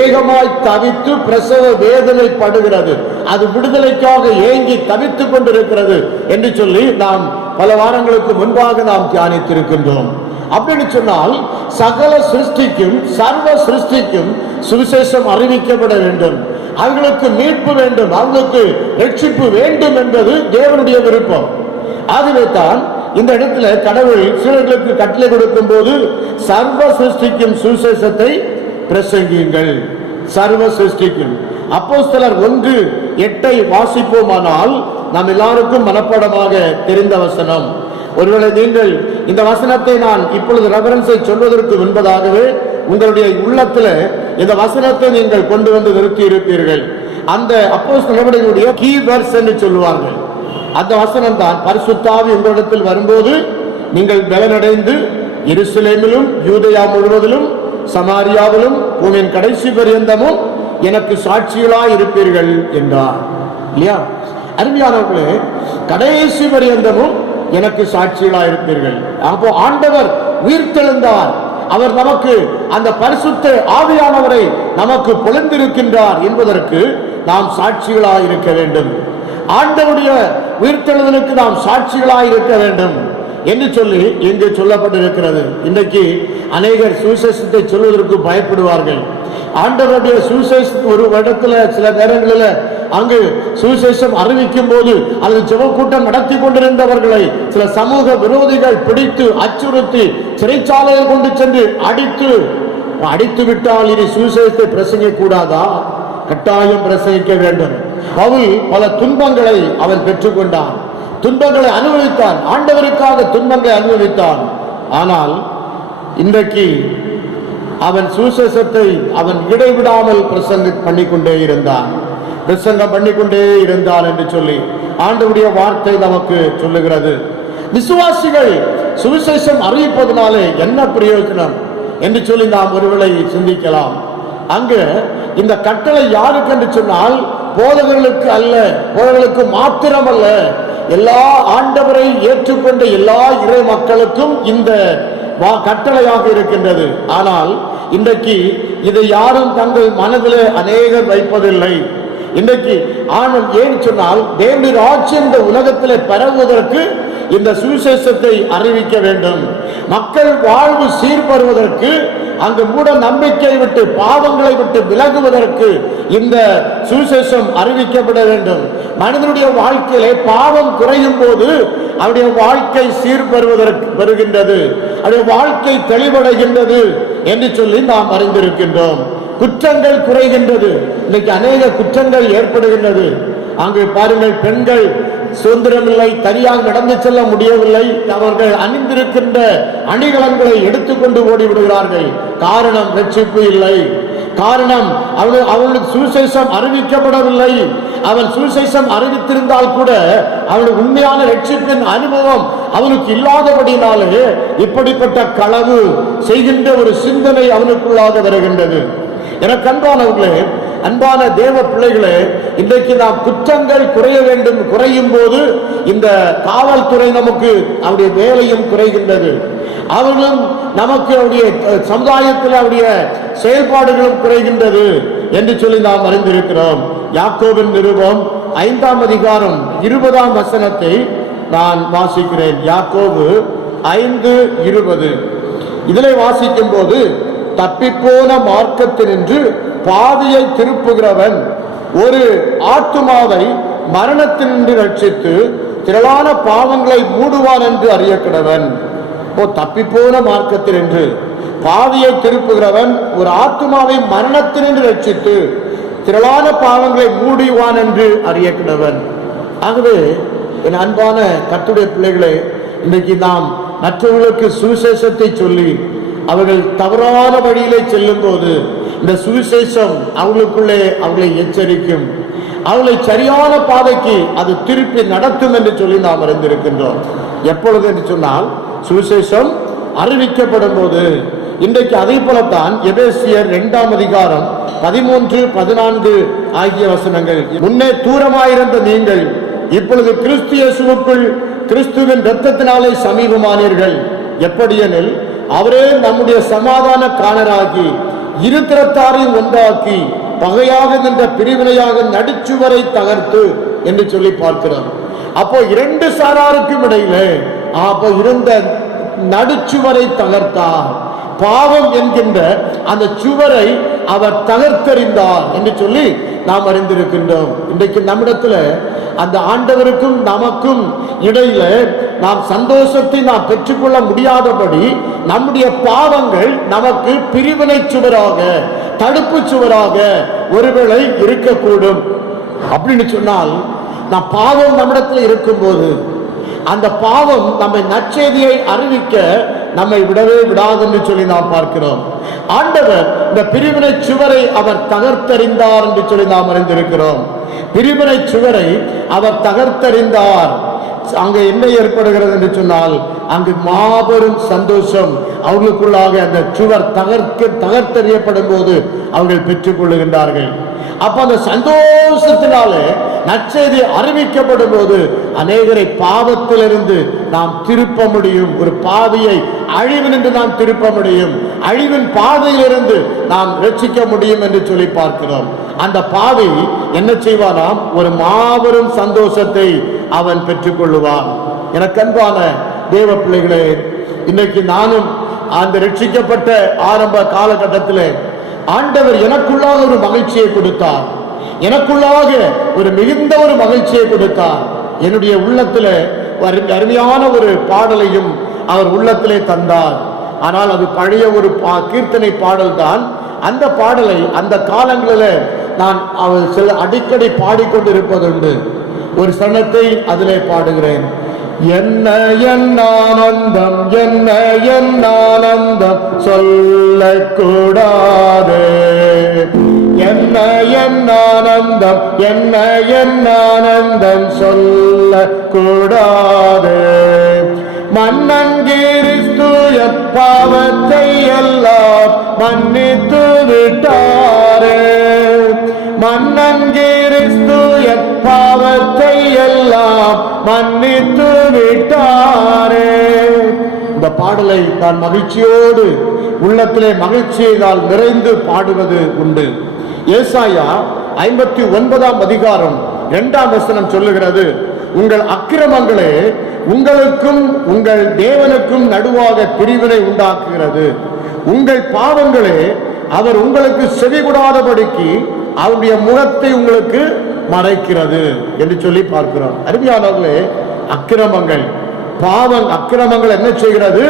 ஏகமாய் தவித்து பிரசவ வேதனை படுகிறது, அது விடுதலைக்காக ஏங்கி தவித்துக் கொண்டிருக்கிறது என்று சொல்லி நாம் பல வாரங்களுக்கு முன்பாக நாம் தியானித்திருக்கின்றோம். அப்படின்னு சொன்னால் சகல சிருஷ்டிக்கும் சர்வ சிருஷ்டிக்கும் சுவிசேஷம் அறிவிக்கப்பட வேண்டும், அவர்களுக்கு மீட்பு வேண்டும், அவர்களுக்கு ரட்சிப்பு வேண்டும் என்பது தேவனுடைய விருப்பம். ஆகவே தான் இந்த இடத்துல கடவுள் சீடர்களுக்கு கட்டளை கொடுக்கும் போது சர்வ சிருஷ்டிக்கும் சுவிசேஷத்தை பிரசங்கியுங்கள், சர்வ சிருஷ்டிக்கும். அப்போஸ்தலர் 1:8 வாசிப்போமானால் நாம் எல்லாருக்கும் மனப்பாடமாக தெரிந்த வசனம். ஒருவேளை நீங்கள் இந்த வசனத்தை நான் இப்பொழுது ரெஃபரன்ஸை சொல்வதற்கு முன்பதாகவே உங்களுடைய உள்ளத்தில் இந்த வசனத்தை நீங்கள் கொண்டு வந்து நிறுத்தி இருப்பீர்கள். அந்த அப்போஸ்தலர்களுடைய கீ வெர்ஸ் என்று சொல்லுவார்கள். அந்த வசனம் தான், பரிசுத்த ஆவி உங்களிடத்தில் வரும்போது நீங்கள் பலனடைந்து எருசலேமிலும் யூதேயா முழுவதிலும் சமாரியாவிலும் பூமியின் கடைசி பரியந்தமும் எனக்கு சாட்சிகளாய் இருப்பீர்கள் என்றார். இல்லையா அருமையானவர்களே, கடைசி பரியந்தமும் எனக்கு சாட்சிகளாய் இருப்பீர்கள். அப்போ ஆண்டவர் உயிர்த்தெழுந்தார், அவர் நமக்கு அந்த பரிசுத்த ஆவியானவரை நமக்கு பொழிந்திருக்கின்றார் என்பதற்கு நாம் சாட்சிகளாய் இருக்க வேண்டும். ஆண்டவருடைய உயிர்த்தெழுதலுக்கு நாம் சாட்சிகளாய் இருக்க வேண்டும் என்று சொல்லி இங்கு சொல்லப்பட்டிருக்கிறது. இன்றைக்கு அநேகர் சுவிசேஷத்தை சொல்வதற்கு பயப்படுவார்கள். ஆண்டவருடைய சுவிசேஷம் ஒரு இடத்துல சில நேரங்களில் அங்கு சுவிசேஷம் அறிவிக்கும் போது அல்லது ஜெப கூட்டம் நடத்தி கொண்டிருந்தவர்களை சில சமூக விரோதிகள் பிடித்து அச்சுறுத்தி சிறைச்சாலையில் கொண்டு சென்று அடித்து விட்டால் இனி சுவிசேஷத்தை பிரசங்க கூடாதா? கட்டாயம் பிரசங்கிக்க வேண்டும். பவுல் பல துன்பங்களை அவன் பெற்றுக்கொண்டான், துன்பங்களை அனுபவித்தான், ஆண்டவருக்காக துன்பங்களை அனுபவித்தான். ஆனால் இன்றைக்கு அவன் சுவிசேஷத்தை அவன் இடைவிடாமல் பிரசங்க பண்ணிக்கொண்டே இருந்தான். பிரசங்கம் பண்ணிக்கொண்டே இருந்தான் என்று சொல்லி ஆண்டவருடைய வார்த்தை நமக்கு சொல்லுகிறது. விசுவாசிகள் சுவிசேஷம் அறிவிப்பதனாலே என்ன பிரயோஜனம் என்று சொல்லி நாம் ஒருவேளை சிந்திக்கலாம். அங்கு இந்த கட்டளை யாருக்கு என்று சொன்னால் போதகர்களுக்கு அல்ல, போதகர்களுக்கு மாத்திரம் அல்ல, எல்லா ஆண்டவரை ஏற்றுக்கொண்ட எல்லா இறை மக்களுக்கும் இந்த கட்டளையாக இருக்கின்றது. ஆனால் இன்றைக்கு இதை யாரும் தங்கள் மனதிலே அநேகர் வைப்பதில்லை. இன்றைக்கு ஆனால் ஏன் சொன்னால் தேவனுடைய ராஜ்யம் இந்த உலகத்திலே பரவுவதற்கு இந்த சுவிசேஷத்தை அறிவிக்க வேண்டும். மக்கள் வாழ்வு சீர்படுவதற்கு, அங்கு மூட நம்பிக்கை விட்டு பாவங்களை விட்டு விலகுவதற்கு இந்த சுவிசேஷம் அறிவிக்கப்பட வேண்டும். மனிதனுடைய வாழ்க்கையிலே பாவம் குறையும் போது அவருடைய வாழ்க்கை சீர்பெறுவதற்கு வருகின்றது, அவருடைய வாழ்க்கை தெளிவடைகின்றது என்று சொல்லி நாம் அறிந்திருக்கின்றோம். குற்றங்கள் குறைகின்றது. இன்னைக்கு அநேக குற்றங்கள் ஏற்படுகின்றது. அங்கு பாருங்கள், பெண்கள் சுதந்திரமில்லை, தனியாக நடந்து செல்ல முடியவில்லை, அவர்கள் அணிந்திருக்கின்ற அணிகலன்களை எடுத்துக்கொண்டு ஓடிவிடுகிறார்கள். காரணம் ரட்சிப்பு இல்லை. காரணம் அவர்களுக்கு சுவிசேஷம் அறிவிக்கப்படவில்லை. அவன் சுவிசேஷம் அறிவித்திருந்தால் கூட அவனுக்கு உண்மையான ரட்சிப்பின் அனுபவம் அவனுக்கு இல்லாதபடினாலே இப்படிப்பட்ட களவு செய்கின்ற ஒரு சிந்தனை அவனுக்குள்ளாக வருகின்றது. எனக்கு அன்பானவர்களே, அன்பான தேவ பிள்ளைகளே, இன்றைக்கு நாம் குற்றங்கள் குறைய வேண்டும். குறையும் போது இந்த காவல்துறை நமக்கு அவருடைய வேலையும் குறைகின்றது. அவர்களும் நமக்கு அவருடைய சமுதாயத்தில் அவருடைய செயல்பாடுகளும் குறைகின்றது என்று சொல்லி நாம் அறிந்திருக்கிறோம். யாக்கோபின் நிருபம் 5ஆம் அதிகாரம் 20ஆம் வசனத்தை நான் வாசிக்கிறேன். யாக்கோபு 5:20. இதிலே வாசிக்கும் போது, தப்பிப்போன மார்க்கத்தினின்று பாவியை திருப்புகிறவன் ஒரு ஆத்துமாவை மரணத்தினின்று ரட்சித்து திரளான பாவங்களை மூடுவான் என்று அறிய கடவன். தப்பிப்போன மார்க்கத்தினின்று பாவியை திருப்புகிறவன் ஒரு ஆத்துமாவை மரணத்தினின்று ரட்சித்து திரளான பாவங்களை மூடுவான் என்று அறிய கடவன். ஆகவே என் அன்பான கர்த்தருடைய பிள்ளைகளே, இன்றைக்கு நாம் மற்றவர்களுக்கு சுவிசேஷத்தை சொல்லி அவர்கள் தவறான வழியிலே செல்லும் போது இந்த சுவிசேஷம் அவர்களுக்குள்ளே அவர்களை எச்சரிக்கும், அவர்களை சரியான பாதைக்கு அது திருப்பி நடத்தும் என்று சொல்லி நாம் அறிந்திருக்கின்றோம். எப்பொழுது என்று சொன்னால் சுவிசேஷம் அறிவிக்கப்படும் போது. இன்றைக்கு அதே போலத்தான் எபேசியர் 2ஆம் அதிகாரம் 13-14 ஆகிய வசனங்கள், முன்னே தூரமாயிருந்த நீங்கள் இப்பொழுது கிறிஸ்து இயேசுவுக்குள் கிறிஸ்துவின் இரத்தத்தினாலே சமீபமானீர்கள். எப்படியெனில் அவரே நம்முடைய சமாதான காணராகி இருதிறத்தாரையும் ஒன்றாக்கி பகையாக நின்ற பிரிவினையாக நடுச்சுவரை தகர்த்து என்று சொல்லி பார்க்கிறோம். அப்போ இரண்டு சாராருக்கும் இடையில அப்போ இருந்த நடுச்சுவரை தகர்த்தார். பாவம் என்கின்ற அந்த சுவரை அவர் தகர்த்தறிந்தார் என்று சொல்லி நாம் அறிந்திருக்கின்றோம். இன்றைக்கு நம்மிடத்துல அந்த ஆண்டவருக்கும் நமக்கும் இடையில நாம் சந்தோஷத்தை நாம் பெற்றுக்கொள்ள முடியாதபடி நம்முடைய பாவங்கள் நமக்கு பிரிவினை சுவராக, தடுப்பு சுவராக ஒருவேளை இருக்கக்கூடும். அப்படின்னு சொன்னால், நம் பாவம் நம்மிடத்தில் இருக்கும்போது அந்த பாவம் நம்மை நற்செய்தியை அறிவிக்க நம்மை விடவே விடாது என்று சொல்லி நாம் பார்க்கிறோம். ஆண்டவர் இந்த பிரிவினை சுவரை அவர் தகர்த்தறிந்தார் என்று சொல்லி நாம் அறிந்திருக்கிறோம். பிரிவினை சுவரை அவர் தகர்த்தறிந்தார். அங்கு என்ன ஏற்படுகிறது என்று சொன்னால், அங்கு மாபெரும் சந்தோஷம் அவர்களுக்குள்ளாக அந்த சுவர் தகர்த்தறியப்படும் போது அவர்கள் பெற்றுக் கொள்ளுகின்றார்கள். அப்ப அந்த சந்தோஷத்தினாலே நற்செய்தி அறிவிக்கப்படும் போது அநேகரை பாவத்திலிருந்து நாம் திருப்ப முடியும். ஒரு பாவியை அழிவு நின்று நாம் திருப்ப முடியும், அழிவின் பாதையிலிருந்து நாம் ரட்சிக்க முடியும் என்று சொல்லி பார்க்கிறோம். அந்த பாவி என்ன செய்வானாம்? ஒரு மாபெரும் சந்தோஷத்தை அவன் பெற்றுக் கொள்ளுவான். எனக்கு அன்பான தேவ பிள்ளைகளே, இன்னைக்கு நானும் அந்த ரட்சிக்கப்பட்ட ஆரம்ப காலகட்டத்தில் ஆண்டவர் எனக்குள்ளாக ஒரு மகிழ்ச்சியை கொடுத்தார், எனக்குள்ளாக ஒரு மிகுந்த ஒரு மகிழ்ச்சியை கொடுத்தார். என்னுடைய உள்ளத்தில் அருமையான ஒரு பாடலையும் அவர் உள்ளத்திலே தந்தார். ஆனால் அது பழைய ஒரு கீர்த்தனை பாடல் தான். அந்த பாடலை அந்த காலங்களில் நான் சில அடிக்கடி பாடிக்கொண்டிருப்பதுண்டு. ஒரு சரணத்தை அதிலே பாடுகிறேன். என்ன ஆனந்தம், என்ன ஆனந்தம் சொல்லக்கூடாது, என்ன என்ன ஆனந்தம், என்ன என்ன ஆனந்தம் சொல்ல கூடாது. மன்னன் கிறிஸ்து பாவத்தை எல்லாம் மன்னித்து விட்டாரே. மன்னன் கிறிஸ்து பாவத்தை எல்லாம் மன்னித்து விட்டாரே. இந்த பாடலை நான் மகிழ்ச்சியோடு உள்ளத்திலே மகிழ்ச்சியை நான் நிறைந்து பாடுவது உண்டு. ஏசாயா 59ஆம் அதிகாரம் 2ஆம் வசனம் சொல்லுகிறது, உங்கள் அக்கிரமங்களே உங்களுக்கும் உங்கள் தேவனுக்கும் நடுவாக பிரிவினை உண்டாக்குகிறது. உங்கள் பாவங்களே அவர் உங்களுக்கு செவிகூடாதபடிக்கு அவருடைய முகத்தை உங்களுக்கு மறைக்கிறது என்று சொல்லி பார்க்கிறோம். அருமையானவர்களே, அக்கிரமங்கள் அக்கிரமங்கள் என்ன செய்கிறது?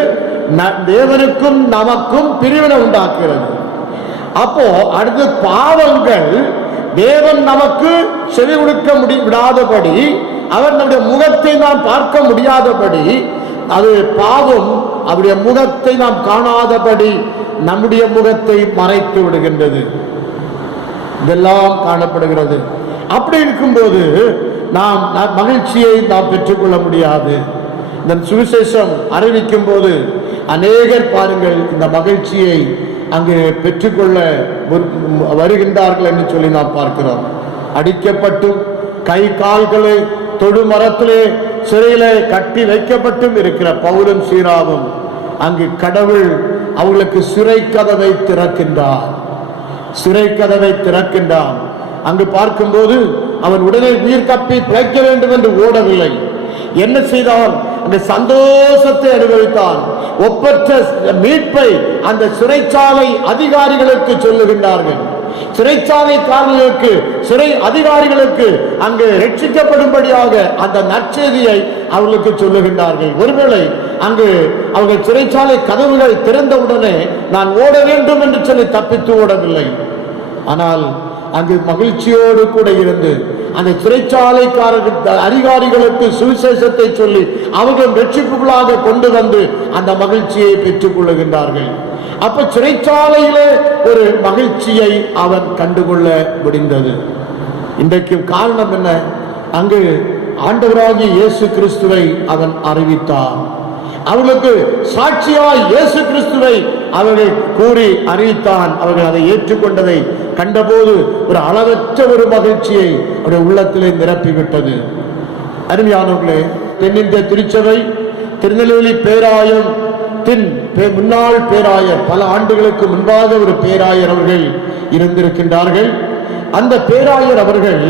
தேவனுக்கும் நமக்கும் பிரிவினை உண்டாக்குகிறது. அப்போ அடுத்து பாவங்கள் தேவன் நமக்கு செவி கொடுக்க விடாதபடி, அவர் நம்முடைய முகத்தை நாம் பார்க்க முடியாதபடி, அது பாவம் அவருடைய முகத்தை நாம் காணாதபடி நம்முடைய முகத்தை மறைத்து விடுகின்றது. இதெல்லாம் காணப்படுகிறது. அப்படி இருக்கும்போது நாம் மகிழ்ச்சியை நாம் பெற்றுக்கொள்ள முடியாது. இந்த சுவிசேஷம் அறிவிக்கும் போது அநேகர் பாருங்கள் இந்த மகிழ்ச்சியை அங்கு பெற்றுக்கொள்ள வருகின்றார்கள் என்று சொல்லி நாம் பார்க்கிறோம். அடிக்கப்பட்டும் கை கால்களை தொடு மரத்திலே சிறையிலே கட்டி வைக்கப்பட்டும் இருக்கிற பவுலும் சீராவும் அங்கு கடவுள் அவர்களுக்கு சிறை கதவை திறக்கின்றார். சிறை கதவை திறக்கின்றான். அங்கு பார்க்கும்போது அவன் உடனே உயிர் தப்பி பிழைக்க வேண்டும் என்று ஓடவில்லை. என்ன செய்தான்? அந்த சந்தோஷத்தை அனுபவித்தான். ஒப்பற்ற மீட்பை அந்த சிறைச்சாலை அதிகாரிகளுக்கு சொல்லுகின்றார்கள். சிறைச்சாலைக்காரர்களுக்கு, சிறை அதிகாரிகளுக்கு அங்கு ரட்சிக்கப்படும்படியாக அந்த நற்செய்தியை அவர்களுக்கு சொல்லுகின்றார்கள். ஒருவேளை அங்கு அவர்கள் சிறைச்சாலை கதவுகள் திறந்தவுடனே நான் ஓட வேண்டும் என்று சொல்லி தப்பித்து ஓடவில்லை. ஆனால் அங்கு மகிழ்ச்சியோடு கூட இருந்து அந்த சிறைச்சாலைக்காரர்கள் அதிகாரிகளுக்கு சுவிசேஷத்தை சொல்லி அவர்கள் ரட்சிப்புகளாக கொண்டு வந்து அந்த மகிழ்ச்சியை பெற்றுக் கொள்ளுகின்றார்கள். அப்ப சிறைச்சாலையிலே ஒரு மகிழ்ச்சியை அவன் கண்டுகொள்ள முடிந்தது. இன்றைக்கு காரணம் என்ன? அங்கு ஆண்டவராகிய இயேசு கிறிஸ்துவை அவன் அறிவித்தான். அவர்களுக்கு சாட்சியாய் இயேசு கிறிஸ்துவை அவர்கள் கூறி அறிவித்தான். அவர்கள் அதை ஏற்றுக்கொண்டதை கண்டபோது ஒரு அளவற்ற ஒரு மகிழ்ச்சியை அவருடைய உள்ளத்திலே நிரப்பிவிட்டது. அருமையானவர்களே, தென்னிந்திய திருச்சபை திருநெல்வேலி பேராயம் முன்னாள் பேராயர், பல ஆண்டுகளுக்கு முன்பாக ஒரு பேராயர் அவர்கள் இருந்திருக்கின்றார்கள். அந்த பேராயர் அவர்கள்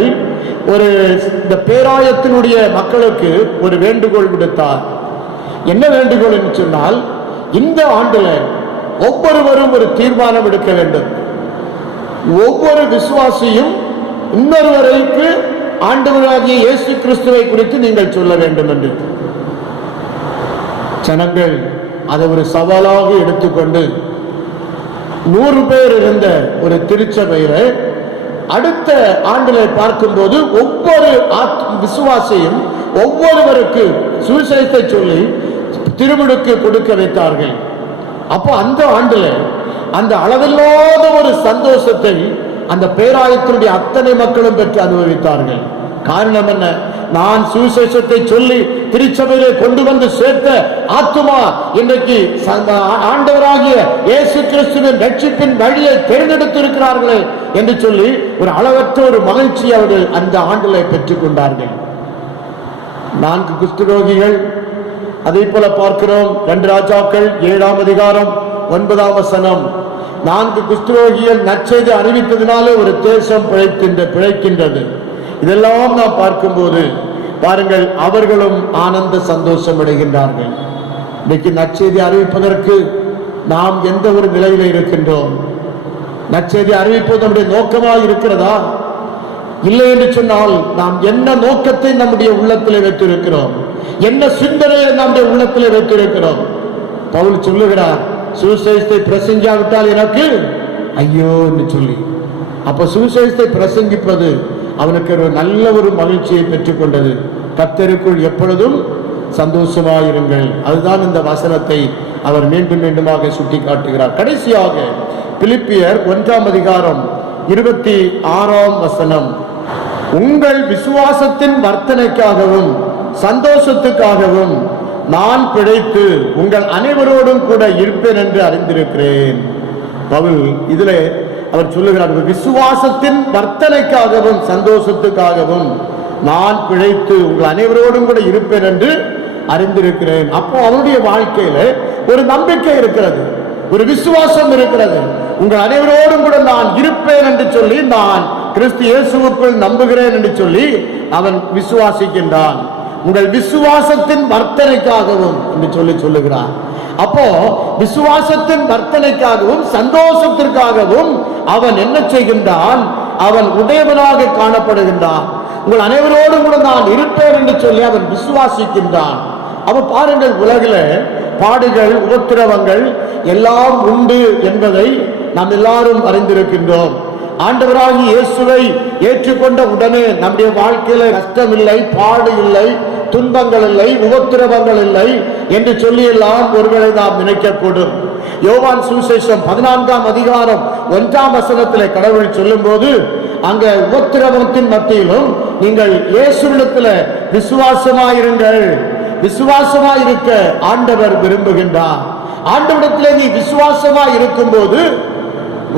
இந்த பேராயத்தினுடைய மக்களுக்கு ஒரு வேண்டுகோள் விடுத்தார். என்ன வேண்டுகோள் என்று சொன்னால், இந்த ஆண்டுல ஒவ்வொருவரும் ஒரு தீர்மானம் எடுக்க வேண்டும். ஒவ்வொரு விசுவாசியும் இன்னொருவருக்கு ஆண்டவராகிய இயேசு கிறிஸ்துவை குறித்து நீங்கள் சொல்ல வேண்டும் என்று. ஜனங்கள் அதை ஒரு சவாலாக எடுத்துக்கொண்டு 100 பேர் இருந்த ஒரு திருச்சபையில அடுத்த ஆண்டிலே பார்க்கும்போது ஒவ்வொரு விசுவாசியும் ஒவ்வொருவருக்கு சுவிசேஷத்தை சொல்லி திருமுழுக்கு கொடுக்க வைத்தார்கள். அப்போ அந்த ஆண்டுல அந்த அளவில்லாத ஒரு சந்தோஷத்தை அந்த பேராயத்தினுடைய அத்தனை மக்களும் பெற்று அனுபவித்தார்கள். காரணம் என்ன? நான் சுவிசேஷத்தை சொல்லி திருச்சபையிலே கொண்டு வந்து சேர்த்த ஆத்துமா இன்றைக்கு ஆண்டவராகிய இயேசு கிறிஸ்துவின் ரட்சிப்பின் வழியை தேர்ந்தெடுத்திருக்கிறார்களே என்று சொல்லி ஒரு அளவற்ற ஒரு மகிழ்ச்சி அவர்கள் அந்த ஆண்டிலே பெற்றுக் கொண்டார்கள். 4 குஷ்டரோகிகள், அதே போல பார்க்கிறோம் 2 ராஜாக்கள் 7ஆம் அதிகாரம் 9ஆம் வசனம். 4 குஷ்டரோகிகள் நற்செய்தி அறிவித்ததினாலே ஒரு தேசம் பிழைக்கின்றது. இதெல்லாம் நாம் பார்க்கும்போது பாருங்கள், அவர்களும் ஆனந்த சந்தோஷம் அடைகின்றார்கள். இன்னைக்கு நற்செய்தி அறிவிப்பதற்கு நாம் எந்த ஒரு நிலையில இருக்கின்றோம்? நற்செய்தி அறிவிப்பது நம்முடைய நோக்கமாக இருக்கிறதா? இல்லை என்று சொன்னால் நாம் என்ன நோக்கத்தை நம்முடைய உள்ளத்தில் வைத்திருக்கிறோம்? என்ன சிந்தனையை நம்முடைய உள்ளத்தில் வைத்திருக்கிறோம்? பவுல் சொல்லுகிறார், சுவிசேஷத்தை பிரசங்கியாவிட்டால் எனக்கு ஐயோ என்று சொல்லி. அப்ப சுவிசேஷத்தை பிரசங்கிப்பது அவனுக்கு ஒரு நல்ல ஒரு மகிழ்ச்சியை பெற்றுக் கொண்டது. கர்த்தருக்குள் எப்பொழுதும் சந்தோஷமாயிருங்கள். அதுதான் இந்த வசனத்தை அவர் மீண்டும் மீண்டுமாக சுட்டி காட்டுகிறார். கடைசியாக பிலிப்பியர் 1ஆம் அதிகாரம் 26ஆம் வசனம். உங்கள் விசுவாசத்தின் வர்த்தனைக்காகவும் சந்தோஷத்துக்காகவும் நான் பிழைத்து உங்கள் அனைவரோடும் கூட இருப்பேன் என்று அறிந்திருக்கிறேன். பவுல் இதிலே அவர் சொல்லுகிறார், விசுவாசத்தின் வர்த்தனைக்காகவும் சந்தோஷத்துக்காகவும் நான் பிழைத்து உங்கள் அனைவரோடும் கூட இருப்பேன் என்று அறிந்திருக்கிறேன். அப்போ அவருடைய வாழ்க்கையில ஒரு நம்பிக்கை இருக்கிறது, ஒரு விசுவாசம் இருக்கிறது. உங்கள் அனைவரோடும் கூட நான் இருப்பேன் என்று சொல்லி, நான் கிறிஸ்து இயேசுவுக்குள் நம்புகிறேன் என்று சொல்லி அவன் விசுவாசிக்கின்றான். உங்கள் விசுவாசத்தின் வர்த்தனைக்காகவும் என்று சொல்லி சொல்லுகிறார். அப்போ விசுவாசத்தின் வர்த்தனைக்காகவும் சந்தோஷத்திற்காகவும் அவன் என்ன செய்கின்றான்? அவன் உடையவனாக காணப்படுகின்றான். உங்கள் அனைவரோடும் கூட நான் இருப்பேன் என்று சொல்லி அவன் விசுவாசிக்கின்றான். அவ பாருங்கள், உலகில் பாடுகள் உபத்திரவங்கள் எல்லாம் உண்டு என்பதை நாம் எல்லாரும் அறிந்திருக்கின்றோம். ஆண்டவராகி இயேசுவை ஏற்றுக்கொண்ட உடனே நம்முடைய வாழ்க்கையில கஷ்டம் இல்லை, பாடு இல்லை, துன்பங்கள் இல்லை, உபத்திரவங்கள் இல்லை என்று சொல்லி எல்லாம் ஒருவேளை நாம் நினைக்கக்கூடும். யோவான் சுவிசேஷம் 14ஆம் அதிகாரம் 1ஆம் வசனத்தில் கடவுள் சொல்லும் போது, அங்க உபத்திரவத்தின் மத்தியிலும் நீங்கள் இயேசுவிடத்தில் விசுவாசமாயிருங்கள், விசுவாசமாயிருக்க ஆண்டவர் விரும்புகின்றார். ஆண்டவரிடத்திலே நீ விசுவாசமாய் இருக்கும் போது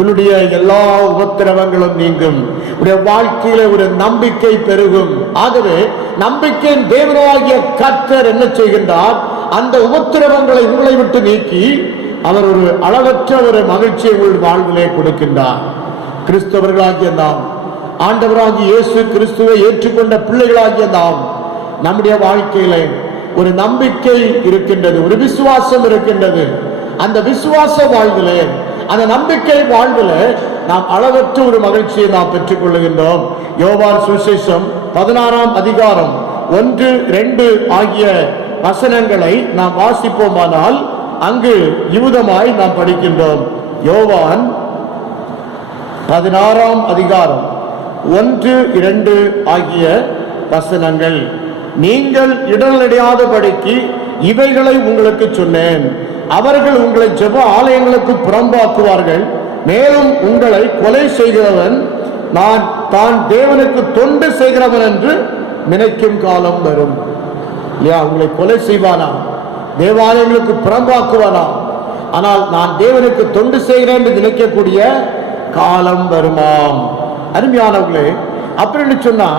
உன்னுடைய எல்லா உபத்திரவங்களும் நீங்கும், உடைய வாழ்க்கையில ஒரு நம்பிக்கை பெருகும். ஆகவே நம்பிக்கையின் தேவனாகிய கர்த்தர் என்ன செய்கின்றார்? அந்த உபத்திரவங்களை உங்களை விட்டு நீக்கி அவர் ஒரு அளவற்ற ஒரு மகிழ்ச்சியை உங்கள் வாழ்விலே கொடுக்கின்றார். கிறிஸ்தவர்களாகிய நாம், ஆண்டவராகிய இயேசு கிறிஸ்துவை ஏற்றுக்கொண்ட பிள்ளைகளாகிய நாம், நம்முடைய வாழ்க்கையில ஒரு நம்பிக்கை இருக்கின்றது, ஒரு விசுவாசம் இருக்கின்றது. அந்த விசுவாச வாழ்விலே, அந்த நம்பிக்கை வாழ்வில் நாம் அளவற்ற ஒரு மகிழ்ச்சியை நாம் பெற்றுக் கொள்ளுகின்றோம். யோவான் சுவிசேஷம் 16ஆம் அதிகாரம் 1, 2 ஆகிய வசனங்களை நாம் வாசிப்போமானால் அங்கு யூதமாய் நாம் படிக்கின்றோம். யோவான் 16ஆம் அதிகாரம் 1, 2 ஆகிய வசனங்கள். நீங்கள் இடனடையாதபடிக்கு இவைகளை உங்களுக்கு சொன்னேன். அவர்கள் உங்களை ஜெப ஆலயங்களுக்கு புறம்பாக்குவார்கள். மேலும் உங்களை கொலை செய்கிறவன் நான் தான் தேவனுக்கு தொண்டு செய்கிறவன் என்று நினைக்கும் காலம் வரும். இல்லையா? உங்களை கொலை செய்வானா, தேவாலயங்களுக்கு புறம்பாக்குவானா, ஆனால் நான் தேவனுக்கு தொண்டு செய்கிறேன் என்று நினைக்கக்கூடிய காலம் வருமாம். அருமையானவர்களே, அப்படின்னு சொன்னா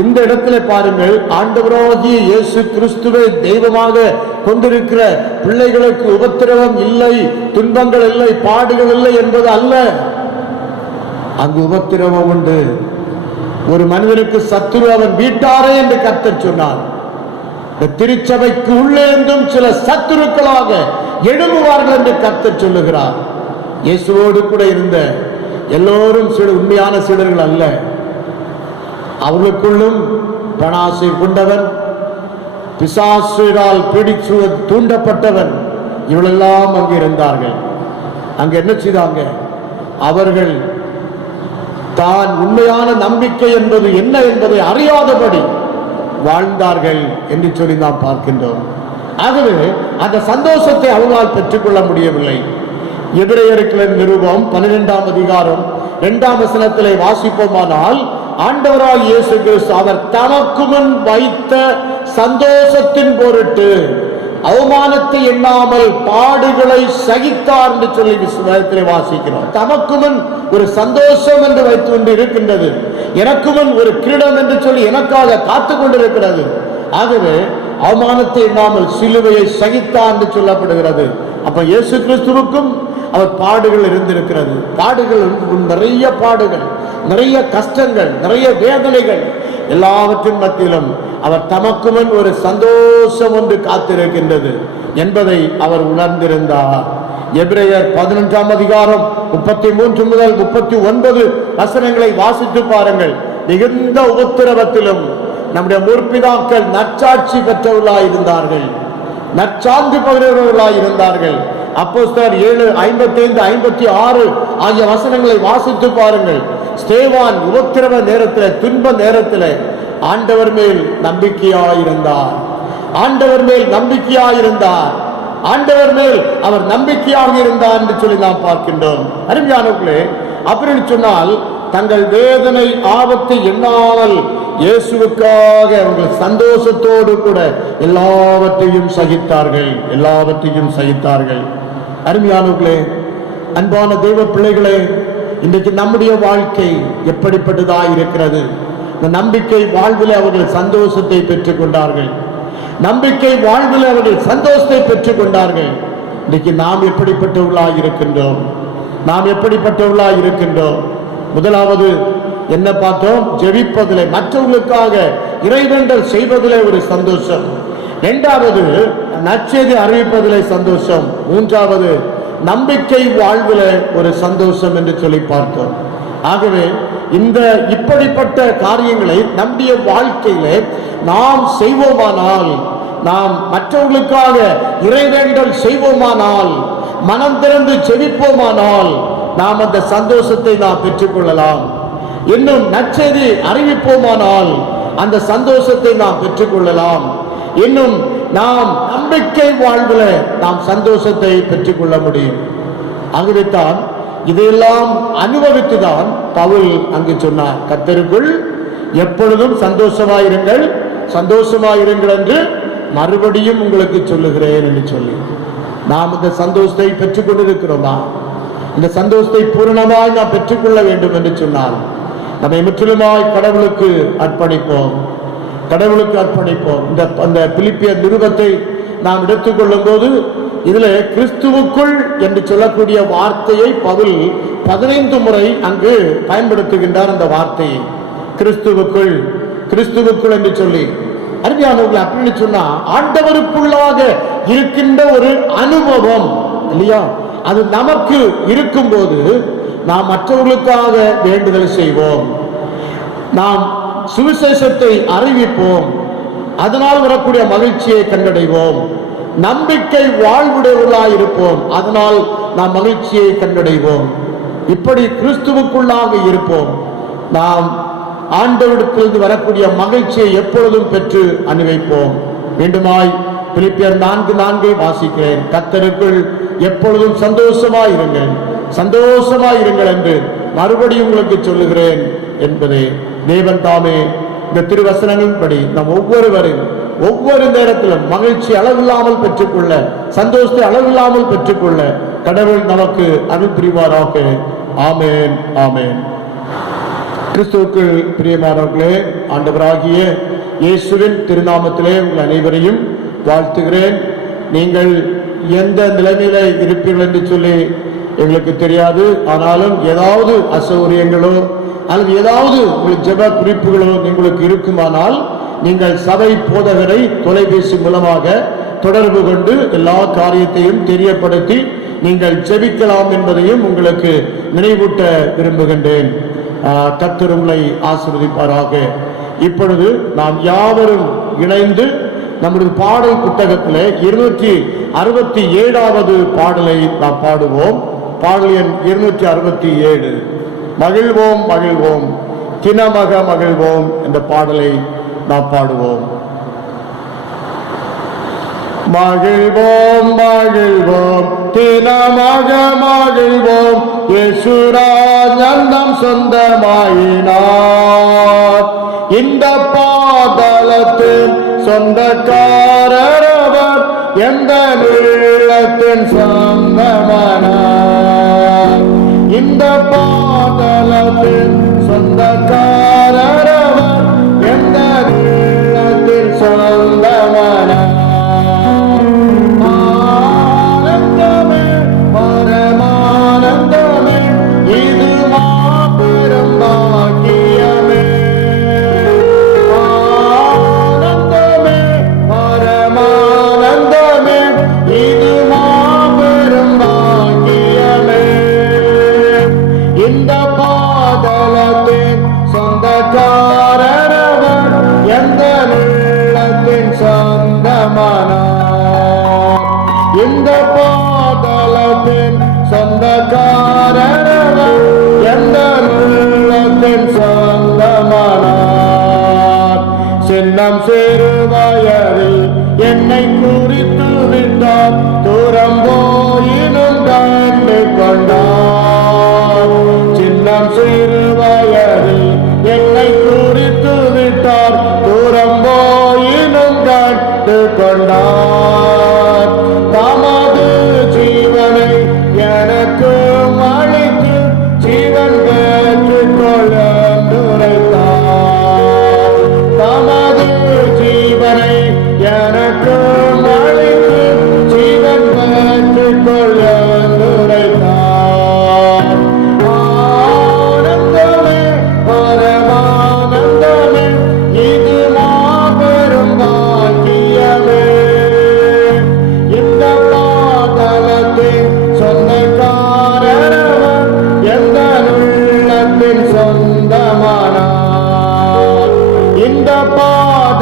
இந்த இடத்துல பாருங்கள், ஆண்டவராகிய இயேசு கிறிஸ்துவை தெய்வமாக கொண்டிருக்கிற பிள்ளைகளுக்கு உபத்திரவம் இல்லை, துன்பங்கள் இல்லை, பாடுகள் இல்லை என்பது அல்ல. அங்கு உபத்திரவம் உண்டு. ஒரு மனிதனுக்கு சத்துரு அவன் வீட்டாரே என்று கர்த்தர் சொன்னார். இந்த திருச்சபைக்கு உள்ளே இருந்தும் சில சத்துருக்களாக எழும்புவார்கள் என்று கர்த்தர் சொல்லுகிறார். இயேசுவோடு கூட இருந்த எல்லோரும் உண்மையான சீடர்கள் அல்ல. அவர்களுக்குள்ளும் பணாசை கொண்டவன், பிசாசுரால் பிடிச்சு தூண்டப்பட்டவன், இவளெல்லாம் அங்கு இருந்தார்கள். அங்க என்ன செய்தாங்க? அவர்கள் தான் உண்மையான நம்பிக்கை என்பது என்ன என்பதை அறியாதபடி வாழ்ந்தார்கள் என்று சொல்லி நாம் பார்க்கின்றோம். ஆகவே அந்த சந்தோஷத்தை அவர்களால் பெற்றுக்கொள்ள முடியவில்லை. எபிரேயருக்கு நிருபம் 12ஆம் அதிகாரம் 2ஆம் வசனத்திலே வாசிப்போமானால், ஆண்டவராய் இயேசு கிறிஸ்து அவர் தமக்கு முன் வைத்த சந்தோஷத்தின் பொருட்டு அவமானத்தை எண்ணாமல் பாடுகளை சகித்தார் என்று சொல்லி விசுவாசத்திலே வாசிக்கிறோம். தமக்கு முன் ஒரு சந்தோஷம் என்று வைத்துக் கொண்டு இருக்கின்றது, எனக்கு முன் ஒரு கிரீடம் என்று சொல்லி எனக்காக காத்து கொண்டிருக்கிறது. ஆகவே அவமானத்தை எண்ணாமல் சிலுவையை சகித்தார் என்று சொல்லப்படுகிறது. அப்ப இயேசு கிறிஸ்துவுக்கும் அவர் பாடுகள் இருந்திருக்கிறது. பாடுகள், நிறைய பாடுகள், நிறைய கஷ்டங்கள், நிறைய வேதனைகள், எல்லாவற்றின் மத்தியிலும் அவர் தமக்கு முன் ஒரு சந்தோஷம் ஒன்று காத்திருக்கின்றது என்பதை அவர் உணர்ந்திருந்தார். எபிரேயர் 11ஆம் அதிகாரம் 33 முதல் 39 வசனங்களை வாசித்து பாருங்கள். மிகுந்த உபத்திரவத்திலும் நம்முடைய முற்பிதாக்கள் நற்சாட்சி பெற்றவர்களாய் இருந்தார்கள், நற்சான்று பகிர்வர்களாய் இருந்தார்கள். அப்போஸ்தலர் 7:55-56 ஆகிய வசனங்களை வாசித்து பாருங்கள். ஸ்தேவான் உபத்திரவ நேரத்தில், துன்ப நேரத்தில் ஆண்டவர் மேல் நம்பிக்கையாயிருந்தார், ஆண்டவர் மேல் நம்பிக்கையாயிருந்தார், ஆண்டவர் மேல் அவர் நம்பிக்கையாக இருந்தார் என்று சொல்லி நாம் பார்க்கின்றோம். அருமையானவர்களே, அப்படின்னு சொன்னால் தங்கள் வேதனை ஆபத்தை எண்ணாமல் இயேசுவுக்காக அவர்கள் சந்தோஷத்தோடு கூட எல்லாவற்றையும் சகித்தார்கள். அருமையானவர்களே, அன்பான தெய்வ பிள்ளைகளே, இன்றைக்கு நம்முடைய வாழ்க்கை எப்படிப்பட்டதா இருக்கிறது? இந்த நம்பிக்கை வாழ்வில் அவர்கள் சந்தோஷத்தை பெற்றுக் கொண்டார்கள். இன்றைக்கு நாம் எப்படிப்பட்டவர்களாய் இருக்கின்றோம்? முதலாவது என்ன பார்த்தோம்? ஜெபிப்பதிலே, மற்றவர்களுக்காக இறைவேண்டல் செய்வதிலே ஒரு சந்தோஷம். இரண்டாவது நற்செய்தி அறிவிப்பதிலே சந்தோஷம். மூன்றாவது நம்பிக்கை வாழ்விலே ஒரு சந்தோஷம் என்று சொல்லி பார்த்தோம். ஆகவே இந்த இப்படிப்பட்ட காரியங்களை நம்முடைய வாழ்க்கையிலே நாம் செய்வோமானால், நாம் மற்றவர்களுக்காக இறைவேண்டல் செய்வோமானால், மனம் திறந்து செவிப்போமானால், நாம் அந்த சந்தோஷத்தை நாம் பெற்றுக்கொள்ளலாம். இன்னும் நற்செய்தி அறிவிப்போமானால் அந்த சந்தோஷத்தை நாம் பெற்றுக்கொள்ளலாம். இன்னும் நாம் நம்பிக்கை வாழ்வில் நாம் சந்தோஷத்தை பெற்றுக்கொள்ள முடியும். ஆகவேதான் இதையெல்லாம் அனுபவித்துதான் பவுல் அங்கு சொன்னார், கர்த்தருக்குள் எப்பொழுதும் சந்தோஷமாயிருங்கள் என்று மறுபடியும் உங்களுக்கு சொல்லுகிறேன் என்று சொல்லி, நாம் இந்த சந்தோஷத்தை பெற்றுக் கொண்டிருக்கிறோமா? இந்த சந்தோஷத்தை பூரணமாய் நாம் பெற்றுக்கொள்ள வேண்டும் என்று சொன்னால் நம்மை முற்றிலுமாய் கடவுளுக்கு அர்ப்பணிப்போம். இந்த பிலிப்பியர் நிருபத்தை நாம் எடுத்துக்கொள்ளும் போது இதுல கிறிஸ்துவுக்குள் என்று சொல்லக்கூடிய வார்த்தையை பவுல் 15 முறை அங்கு பயன்படுத்துகின்றார். அந்த வார்த்தையை கிறிஸ்துவுக்குள் என்று சொல்லி, அருமையானவர்கள், அப்படின்னு சொன்னா ஆண்டவருக்குள்ளாக இருக்கின்ற ஒரு அனுபவம் இல்லையா? அது நமக்கு இருக்கும்போது நாம் மற்றவர்களுக்காக வேண்டுதல் செய்வோம், நாம் சுவிசேஷத்தை அறிவிப்போம், அதனால் வரக்கூடிய மகிழ்ச்சியை கண்டடைவோம், நம்பிக்கை வாழ்வுடையவர்களாய் இருப்போம், அதனால் நாம் மகிழ்ச்சியை கண்டடைவோம். இப்படி கிறிஸ்துவுக்குள்ளாக இருப்போம். நாம் ஆண்டவரிடத்திலிருந்து வரக்கூடிய மகிழ்ச்சியை எப்பொழுதும் பெற்று அனுபவிப்போம். மீண்டுமாய் பிலிப்பியர் 4:4 வாசிக்கிறேன். கர்த்தருக்குள் எப்பொழுதும் சந்தோஷமாயிருங்கள் என்று மறுபடியும் உங்களுக்கு சொல்லுகிறேன் என்பதே தேவன் தாமே இந்த திருவசனங்களின்படி நம் ஒவ்வொருவரும் ஒவ்வொரு நேரத்திலும் மகிழ்ச்சி அளவில்லாமல் பெற்றுக்கொள்ள, சந்தோஷத்தை அளவில்லாமல் பெற்றுக்கொள்ள கடவுள் நமக்கு அருள் புரிவாராக. ஆமேன், ஆமேன். கிறிஸ்துவுக்குள் பிரியமானவர்களே, ஆண்டவராகிய இயேசுவின் திருநாமத்திலே உங்கள் அனைவரையும் வாழ்த்துகிறேன். நீங்கள் எந்த நிலைமையில இருப்பீர்கள் என்று சொல்லி எங்களுக்கு தெரியாது. ஆனாலும் ஏதாவது அசௌகரியங்களோ அல்லது ஏதாவது உங்களுக்கு ஜெப குறிப்புகளோ உங்களுக்கு இருக்குமானால் நீங்கள் சபை போதகரை தொலைபேசி மூலமாக தொடர்பு கொண்டு எல்லா காரியத்தையும் தெரியப்படுத்தி நீங்கள் ஜெபிக்கலாம் என்பதையும் உங்களுக்கு நினைவூட்ட விரும்புகின்றேன். கர்த்தர் உங்களை ஆசீர்வதிப்பாராக. இப்பொழுது நாம் யாவரும் இணைந்து நம்முடைய பாடல் புத்தகத்திலே 267வது பாடலை நாம் பாடுவோம். பாடல் எண் 267. மகிழ்வோம் தினமக மகிழ்வோம் என்ற பாடலை நாம் பாடுவோம். மகிழ்வோம் தினமக மகிழ்வோம், இயேசுராஜ்யம் சொந்தமாயினார். இந்த பாதாளத்தின் சொந்தக்காரரவர், எந்த நீளத்தின் சொந்தமானார். இந்த பாதாளத்தின் சொந்தக்காரரவர், எந்த நீளத்தின் சொந்தமானார். ஆனந்தமே பரமானந்தமே, இது மாபெரும் பாக்கியமே. ஆனந்தமே பரமானந்தமே, இது மாபெரும் பாக்கியமே. இந்த பாதாளத்தின் சொந்தக்காரரவர், எந்த நீளத்தின் சொந்தமானார். இந்த பாதாளத்தின் சொந்தக்காரரவர், எந்த நீளத்தின் சொந்தமானார். சின்னம் சிறு வயதில் என்னை குறித்து விட்டார், தூரம் போயினும் கண்டு கொண்டார். சின்னம் சிறு வயதில்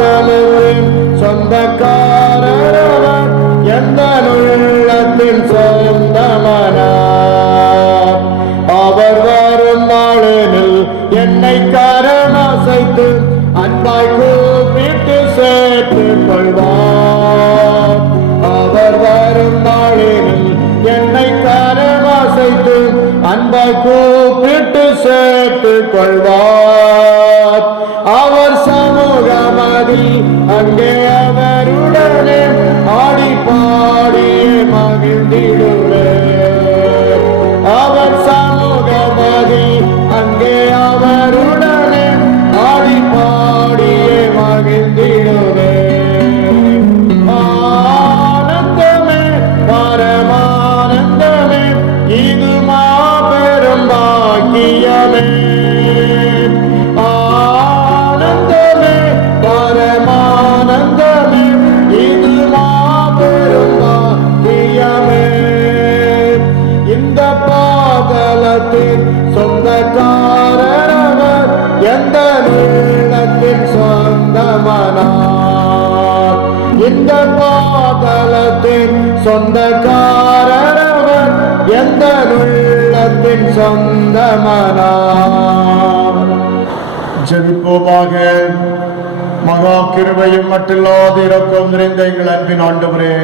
பாதலத்தின் சொந்தக்காரர் எந்த உள்ளத்தின் சொந்தமானார். அவர் வரும் நாளில் என்னை கரமசைத்து அன்பாய் கூப்பிட்டு சேர்த்துக் கொள்வார். அவர் வரும் நாளில் என்னை கரமசைத்து அன்பாய் கூப்பிட்டு சேர்த்துக் கொள்வார். அவர் சமூகமதில் அங்கே அவருடனே ஆடி பாடி மகிழ்ந்திடுவே. அவர் சமூகமதில் அங்கே அவருடனே ஆடி பாடி மகிழ்ந்திடுவே. ஆனந்தமே பரமானந்தமே இது மாபெரும் பாக்கியமே. ஆனந்தமே பரமானந்தமே இது மாபெரும் பாக்கியமே. இந்த பாதலத்தின் சொந்தக்காரர் அவர் எந்த உள்ளத்தின் சொந்தமானார். இந்த பாதலத்தின் சொந்தக்காரர் அவர் எந்த உள்ளத்தின் சொந்தமானார். ஜெபிப்போமாக. மகா கிருபையும் மட்டில்லாத இரக்கம் நிறைந்த எங்கள் அன்பின் ஆண்டவரே,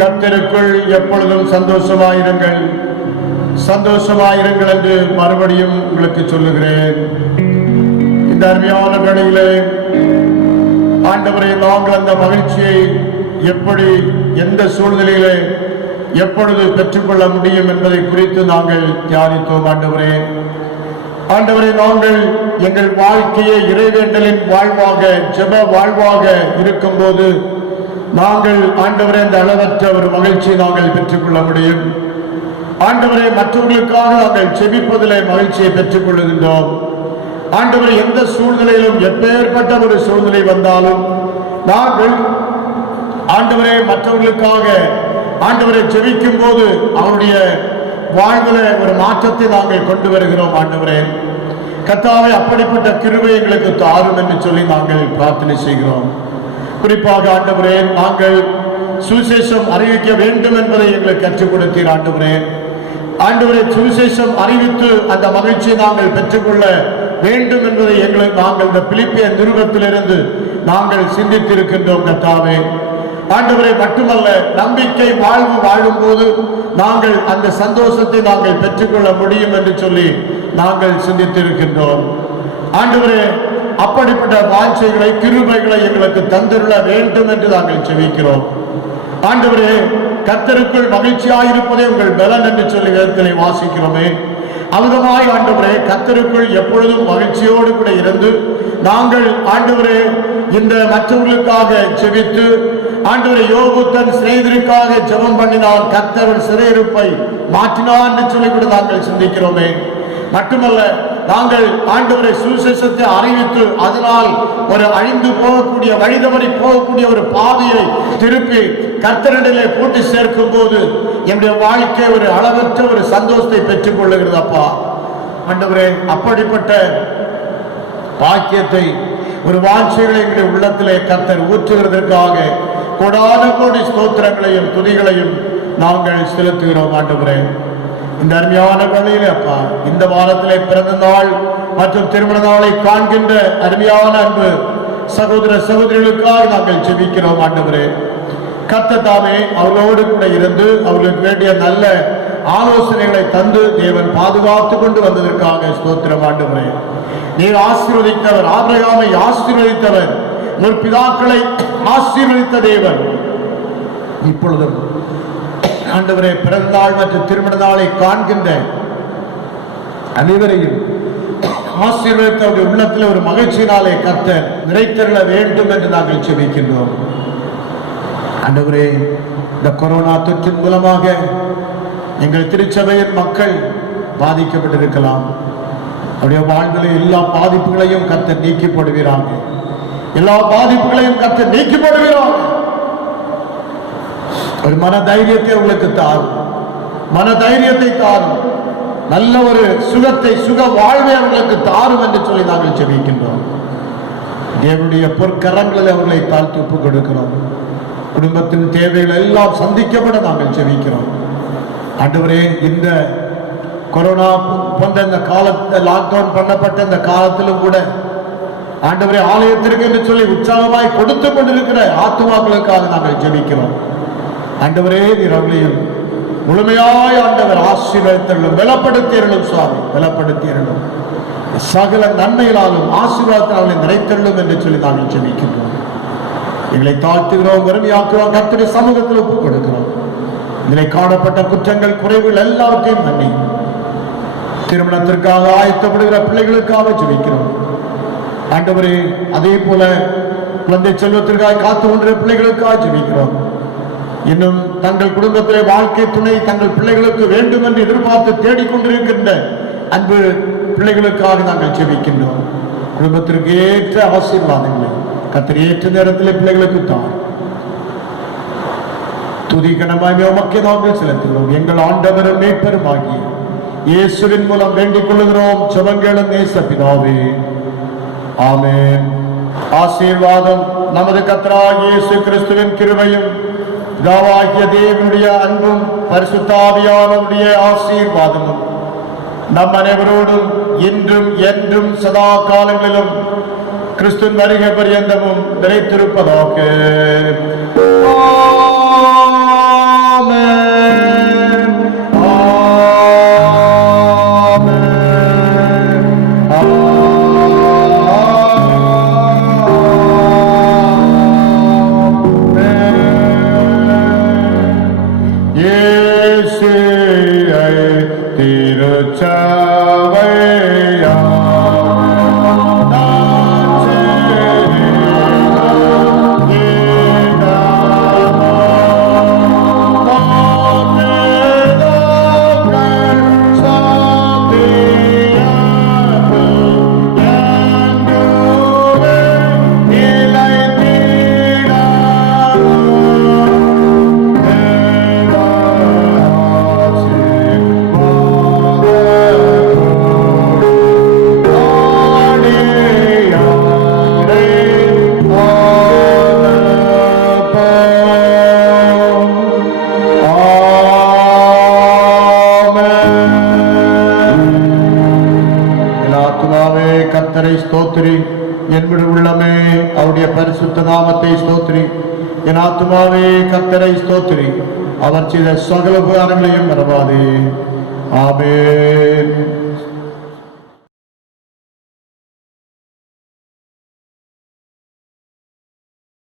கர்த்தருக்குள் எப்பொழுதும் சந்தோஷமாயிருங்கள் சந்தோஷமாயிருங்கள் என்று மறுபடியும் உங்களுக்கு சொல்லுகிறேன். இந்த அருமையான வேளையிலே ஆண்டவரே, நாங்கள் அந்த மகிழ்ச்சியை எப்படி எந்த சூழ்நிலையிலே எப்பொழுது பெற்றுக்கொள்ள முடியும் என்பதை குறித்து நாங்கள் தியானித்தோம். ஆண்டவரே, நாங்கள் எங்கள் வாழ்க்கையை இறைவேண்டலின் வாழ்வாக ஜெப வாழ்வாக இருக்கும் போது நாங்கள் ஆண்டவரே இந்த அளவற்ற ஒரு மகிழ்ச்சியை நாங்கள் பெற்றுக்கொள்ள முடியும். ஆண்டவரே, மற்றவர்களுக்காக நாங்கள் செபிப்பதிலே மகிழ்ச்சியை பெற்றுக் கொள்ளுகின்றோம். ஆண்டவரே, எந்த சூழ்நிலையிலும் எப்பேற்பட்ட ஒரு சூழ்நிலை வந்தாலும் நாங்கள் ஆண்டவரே மற்றவர்களுக்காக ஆண்டவரை ஜெபிக்கும் போது அவருடைய வாழ்வில ஒரு மாற்றத்தை நாங்கள் கொண்டு வருகிறோம். ஆண்டவரே கர்த்தாவே, அப்படிப்பட்ட கிருபை எங்களுக்கு தாரும் என்று சொல்லி நாங்கள் பிரார்த்தனை செய்கிறோம். குறிப்பாக ஆண்டவரே, நாங்கள் சுவிசேஷம் அறிவிக்க வேண்டும் என்பதை எங்களுக்கு கற்றுக் கொடுத்தீர். ஆண்டவரே, சுவிசேஷம் அறிவித்து அந்த மகிழ்ச்சியை நாங்கள் பெற்றுக்கொள்ள வேண்டும் என்பதை நாங்கள் இந்த பிலிப்பியர் நிருபத்திலிருந்து நாங்கள் சிந்தித்திருக்கின்றோம். கர்த்தாவே ஆண்டவரை மட்டுமல்ல, நம்பிக்கை வாழ்வு வாழும் போது நாங்கள் அந்த சந்தோஷத்தை நாங்கள் பெற்றுக்கொள்ள முடியும் என்று சொல்லி நாங்கள் சிந்தித்திருக்கின்றோம். ஆண்டவரே, அப்படிப்பட்ட வாஞ்சைகளை கிருபைகளை எங்களுக்கு தந்திருள வேண்டும் என்று நாங்கள் செபிக்கிறோம். ஆண்டவரே, கர்த்தருக்குள் மகிழ்ச்சியாயிருப்பதே உங்கள் பலன் என்று சொல்லி வேதத்திலே வாசிக்கிறோமே. அவ்விதமாய் ஆண்டவரே, கர்த்தருக்குள் எப்பொழுதும் மகிழ்ச்சியோடு கூட இருந்து நாங்கள் ஆண்டவரே இந்த மற்றவர்களுக்காக செபித்து ஆண்டவரே, யோபு தன் சிநேகிதருக்காக ஜெபம் பண்ணினார், கர்த்தர் சிறையிருப்பை மாற்றினார் என்று சொல்லி கூட நாங்கள் சிந்திக்கிறோமே. மட்டுமல்ல, நாங்கள் ஆண்டவரை சுவிசேஷத்தை அறிவித்து அதனால் ஒரு அழிந்து போகக்கூடிய வழிதவறி போகக்கூடிய ஒரு பாதையை திருப்பி கர்த்தரிடத்திலே கூட்டி சேர்க்கும் போது என்னுடைய வாழ்க்கை ஒரு அளவற்ற ஒரு சந்தோஷத்தை பெற்றுக் கொள்ளுகிறது. அப்பா ஆண்டவரே, அப்படிப்பட்ட பாக்கியத்தை ஒரு வாஞ்சைகளை எங்களுடைய உள்ளத்திலே கர்த்தர் ஊற்றுகிறதற்காக கோடான கோடி ஸ்தோத்திரங்களையும் துதிகளையும் நாங்கள் செலுத்துகிறோம். ஆண்டவரே, இந்த அருமையான வேளையிலே அப்பா, இந்த வாரத்திலே பிறந்த நாள் மற்றும் திருமண நாளை காண்கின்ற அருமையான அன்பு சகோதர சகோதரிகளுக்காக நாங்கள் ஜெபிக்கிறோம். ஆண்டவரே, கர்த்தர் தாமே அவர்களோடு கூட இருந்து அவர்களுக்கு வேண்டிய நல்ல ஆலோசனைகளை தந்து தேவன் பாதுகாத்து கொண்டு வந்ததற்காக ஸ்தோத்திரம். ஆண்டவரே, நீர் ஆசீர்வதித்தவர், ஆபிரகாமை ஆசீர்வதித்தவர், முற்பிதாக்களை ஆசீர்வதித்த தேவன் இப்பொழுதும் ஆண்டவரே பிறந்தநாள் மற்றும் திருமண நாளை காண்கின்ற அனைவரையும் ஆசீர்வதித்தவருடைய உள்ளத்தில் ஒரு மகிழ்ச்சியினாலே கர்த்தர் நிறைத்தருள வேண்டும் என்று நாங்கள் செபிக்கின்றோம். ஆண்டவரே, இந்த கொரோனா தொற்றின் மூலமாக எங்கள் திருச்சபையின் மக்கள் பாதிக்கப்பட்டிருக்கலாம். அவருடைய வாழ்வில் எல்லா பாதிப்புகளையும் கர்த்தர் நீக்கி போடுகிறாங்க. எல்லா பாதிப்புகளையும் கர்த்தர் நீக்கி போடுகிறாங்க. ஒரு மன தைரியத்தை உங்களுக்கு தாரும், மன தைரியத்தை தாரும், நல்ல ஒரு சுகத்தை சுக வாழ்வை அவர்களுக்கு தாரும் என்று சொல்லி நாங்கள் ஜெபிக்கின்றோம். தேவனுடைய பொற்கரங்களில் அவர்களை தாழ்த்தி ஒப்புக் கொடுக்கிறோம். குடும்பத்தின் தேவைகள் எல்லாம் சந்திக்கப்பட நாங்கள் ஜெபிக்கிறோம். ஆண்டவரே, இந்த கொரோனா போன்ற இந்த காலத்தை லாக்டவுன் பண்ணப்பட்ட இந்த காலத்திலும் கூட ஆண்டவரே, ஆலயத்திற்கு என்று சொல்லி உற்சாகமாய் கொடுத்து கொண்டிருக்கிற ஆத்துமாக்களுக்காக நாங்கள் ஜெபிக்கிறோம். ஆண்டவரே, நீர் அவர்களையும் முழுமையாய் ஆண்டவர் ஆசீர்வதித்தருளும், பலப்படுத்தியருளும் சுவாமி, பலப்படுத்தியருளும், சகல நன்மைகளாலும் ஆசீர்வாதத்தாலும் நிறைத்தருளும் என்று சொல்லி நாங்கள் ஜெபிக்கின்றோம். எங்களை தாழ்த்துகிறோம், வறுமையாக்குறோம், கர்த்தருடைய சமூகத்தில் ஒப்புக் கொடுக்கிறோம். இதிலே காணப்பட்ட குற்றங்கள் குறைவுகள் எல்லாவற்றையும் மன்னி திருமணத்திற்காக ஆயத்தப்படுகிற பிள்ளைகளுக்காக ஜெபிக்கிறோம். ஆண்டவரே, அதே போல குழந்தை செல்வத்திற்காக காத்து கொண்டிருக்கிற பிள்ளைகளுக்காக ஜெபிக்கிறோம். இன்னும் தங்கள் குடும்பத்திலே வாழ்க்கை துணை தங்கள் பிள்ளைகளுக்கு வேண்டும் என்று எதிர்பார்த்து தேடிக்கொண்டிருக்கின்ற அன்பு பிள்ளைகளுக்காக நாங்கள் ஜெபிக்கின்றோம். குடும்பத்திற்கு ஏற்ற ஆசீர்வாதங்களை கர்த்தர் ஏற்ற நேரத்தில் பிள்ளைகளுக்கு தான் துதிக்கணமாய் உமக்கே நாங்கள் செலுத்துகிறோம். எங்கள் ஆண்டவரும் மீட்பரும் ஆகிய இயேசுவின் மூலம் வேண்டிக் கொள்ளுகிறோம். ஜெபங்களும் நேச பிதாவே, ஆமென். ஆசீர்வாதம் நமது கர்த்தராகிய இயேசு கிறிஸ்துவின் கிருபையும் பிதாவாகிய தேவனுடைய அன்பும் பரிசுத்த ஆவியானவருடைய ஆசீர்வாதமும் நம் அனைவரோடும் இன்றும் என்றும் சதா காலங்களிலும் கிறிஸ்துவின் வருகை பரியந்தமும் நிலைத்திருப்பதாக. என் ஆத்துமாவே கர்த்தரை ஸ்தோத்திரி, அவர் செய்த சகல உபகாரங்களையும் மறவாதே. ஆமென்.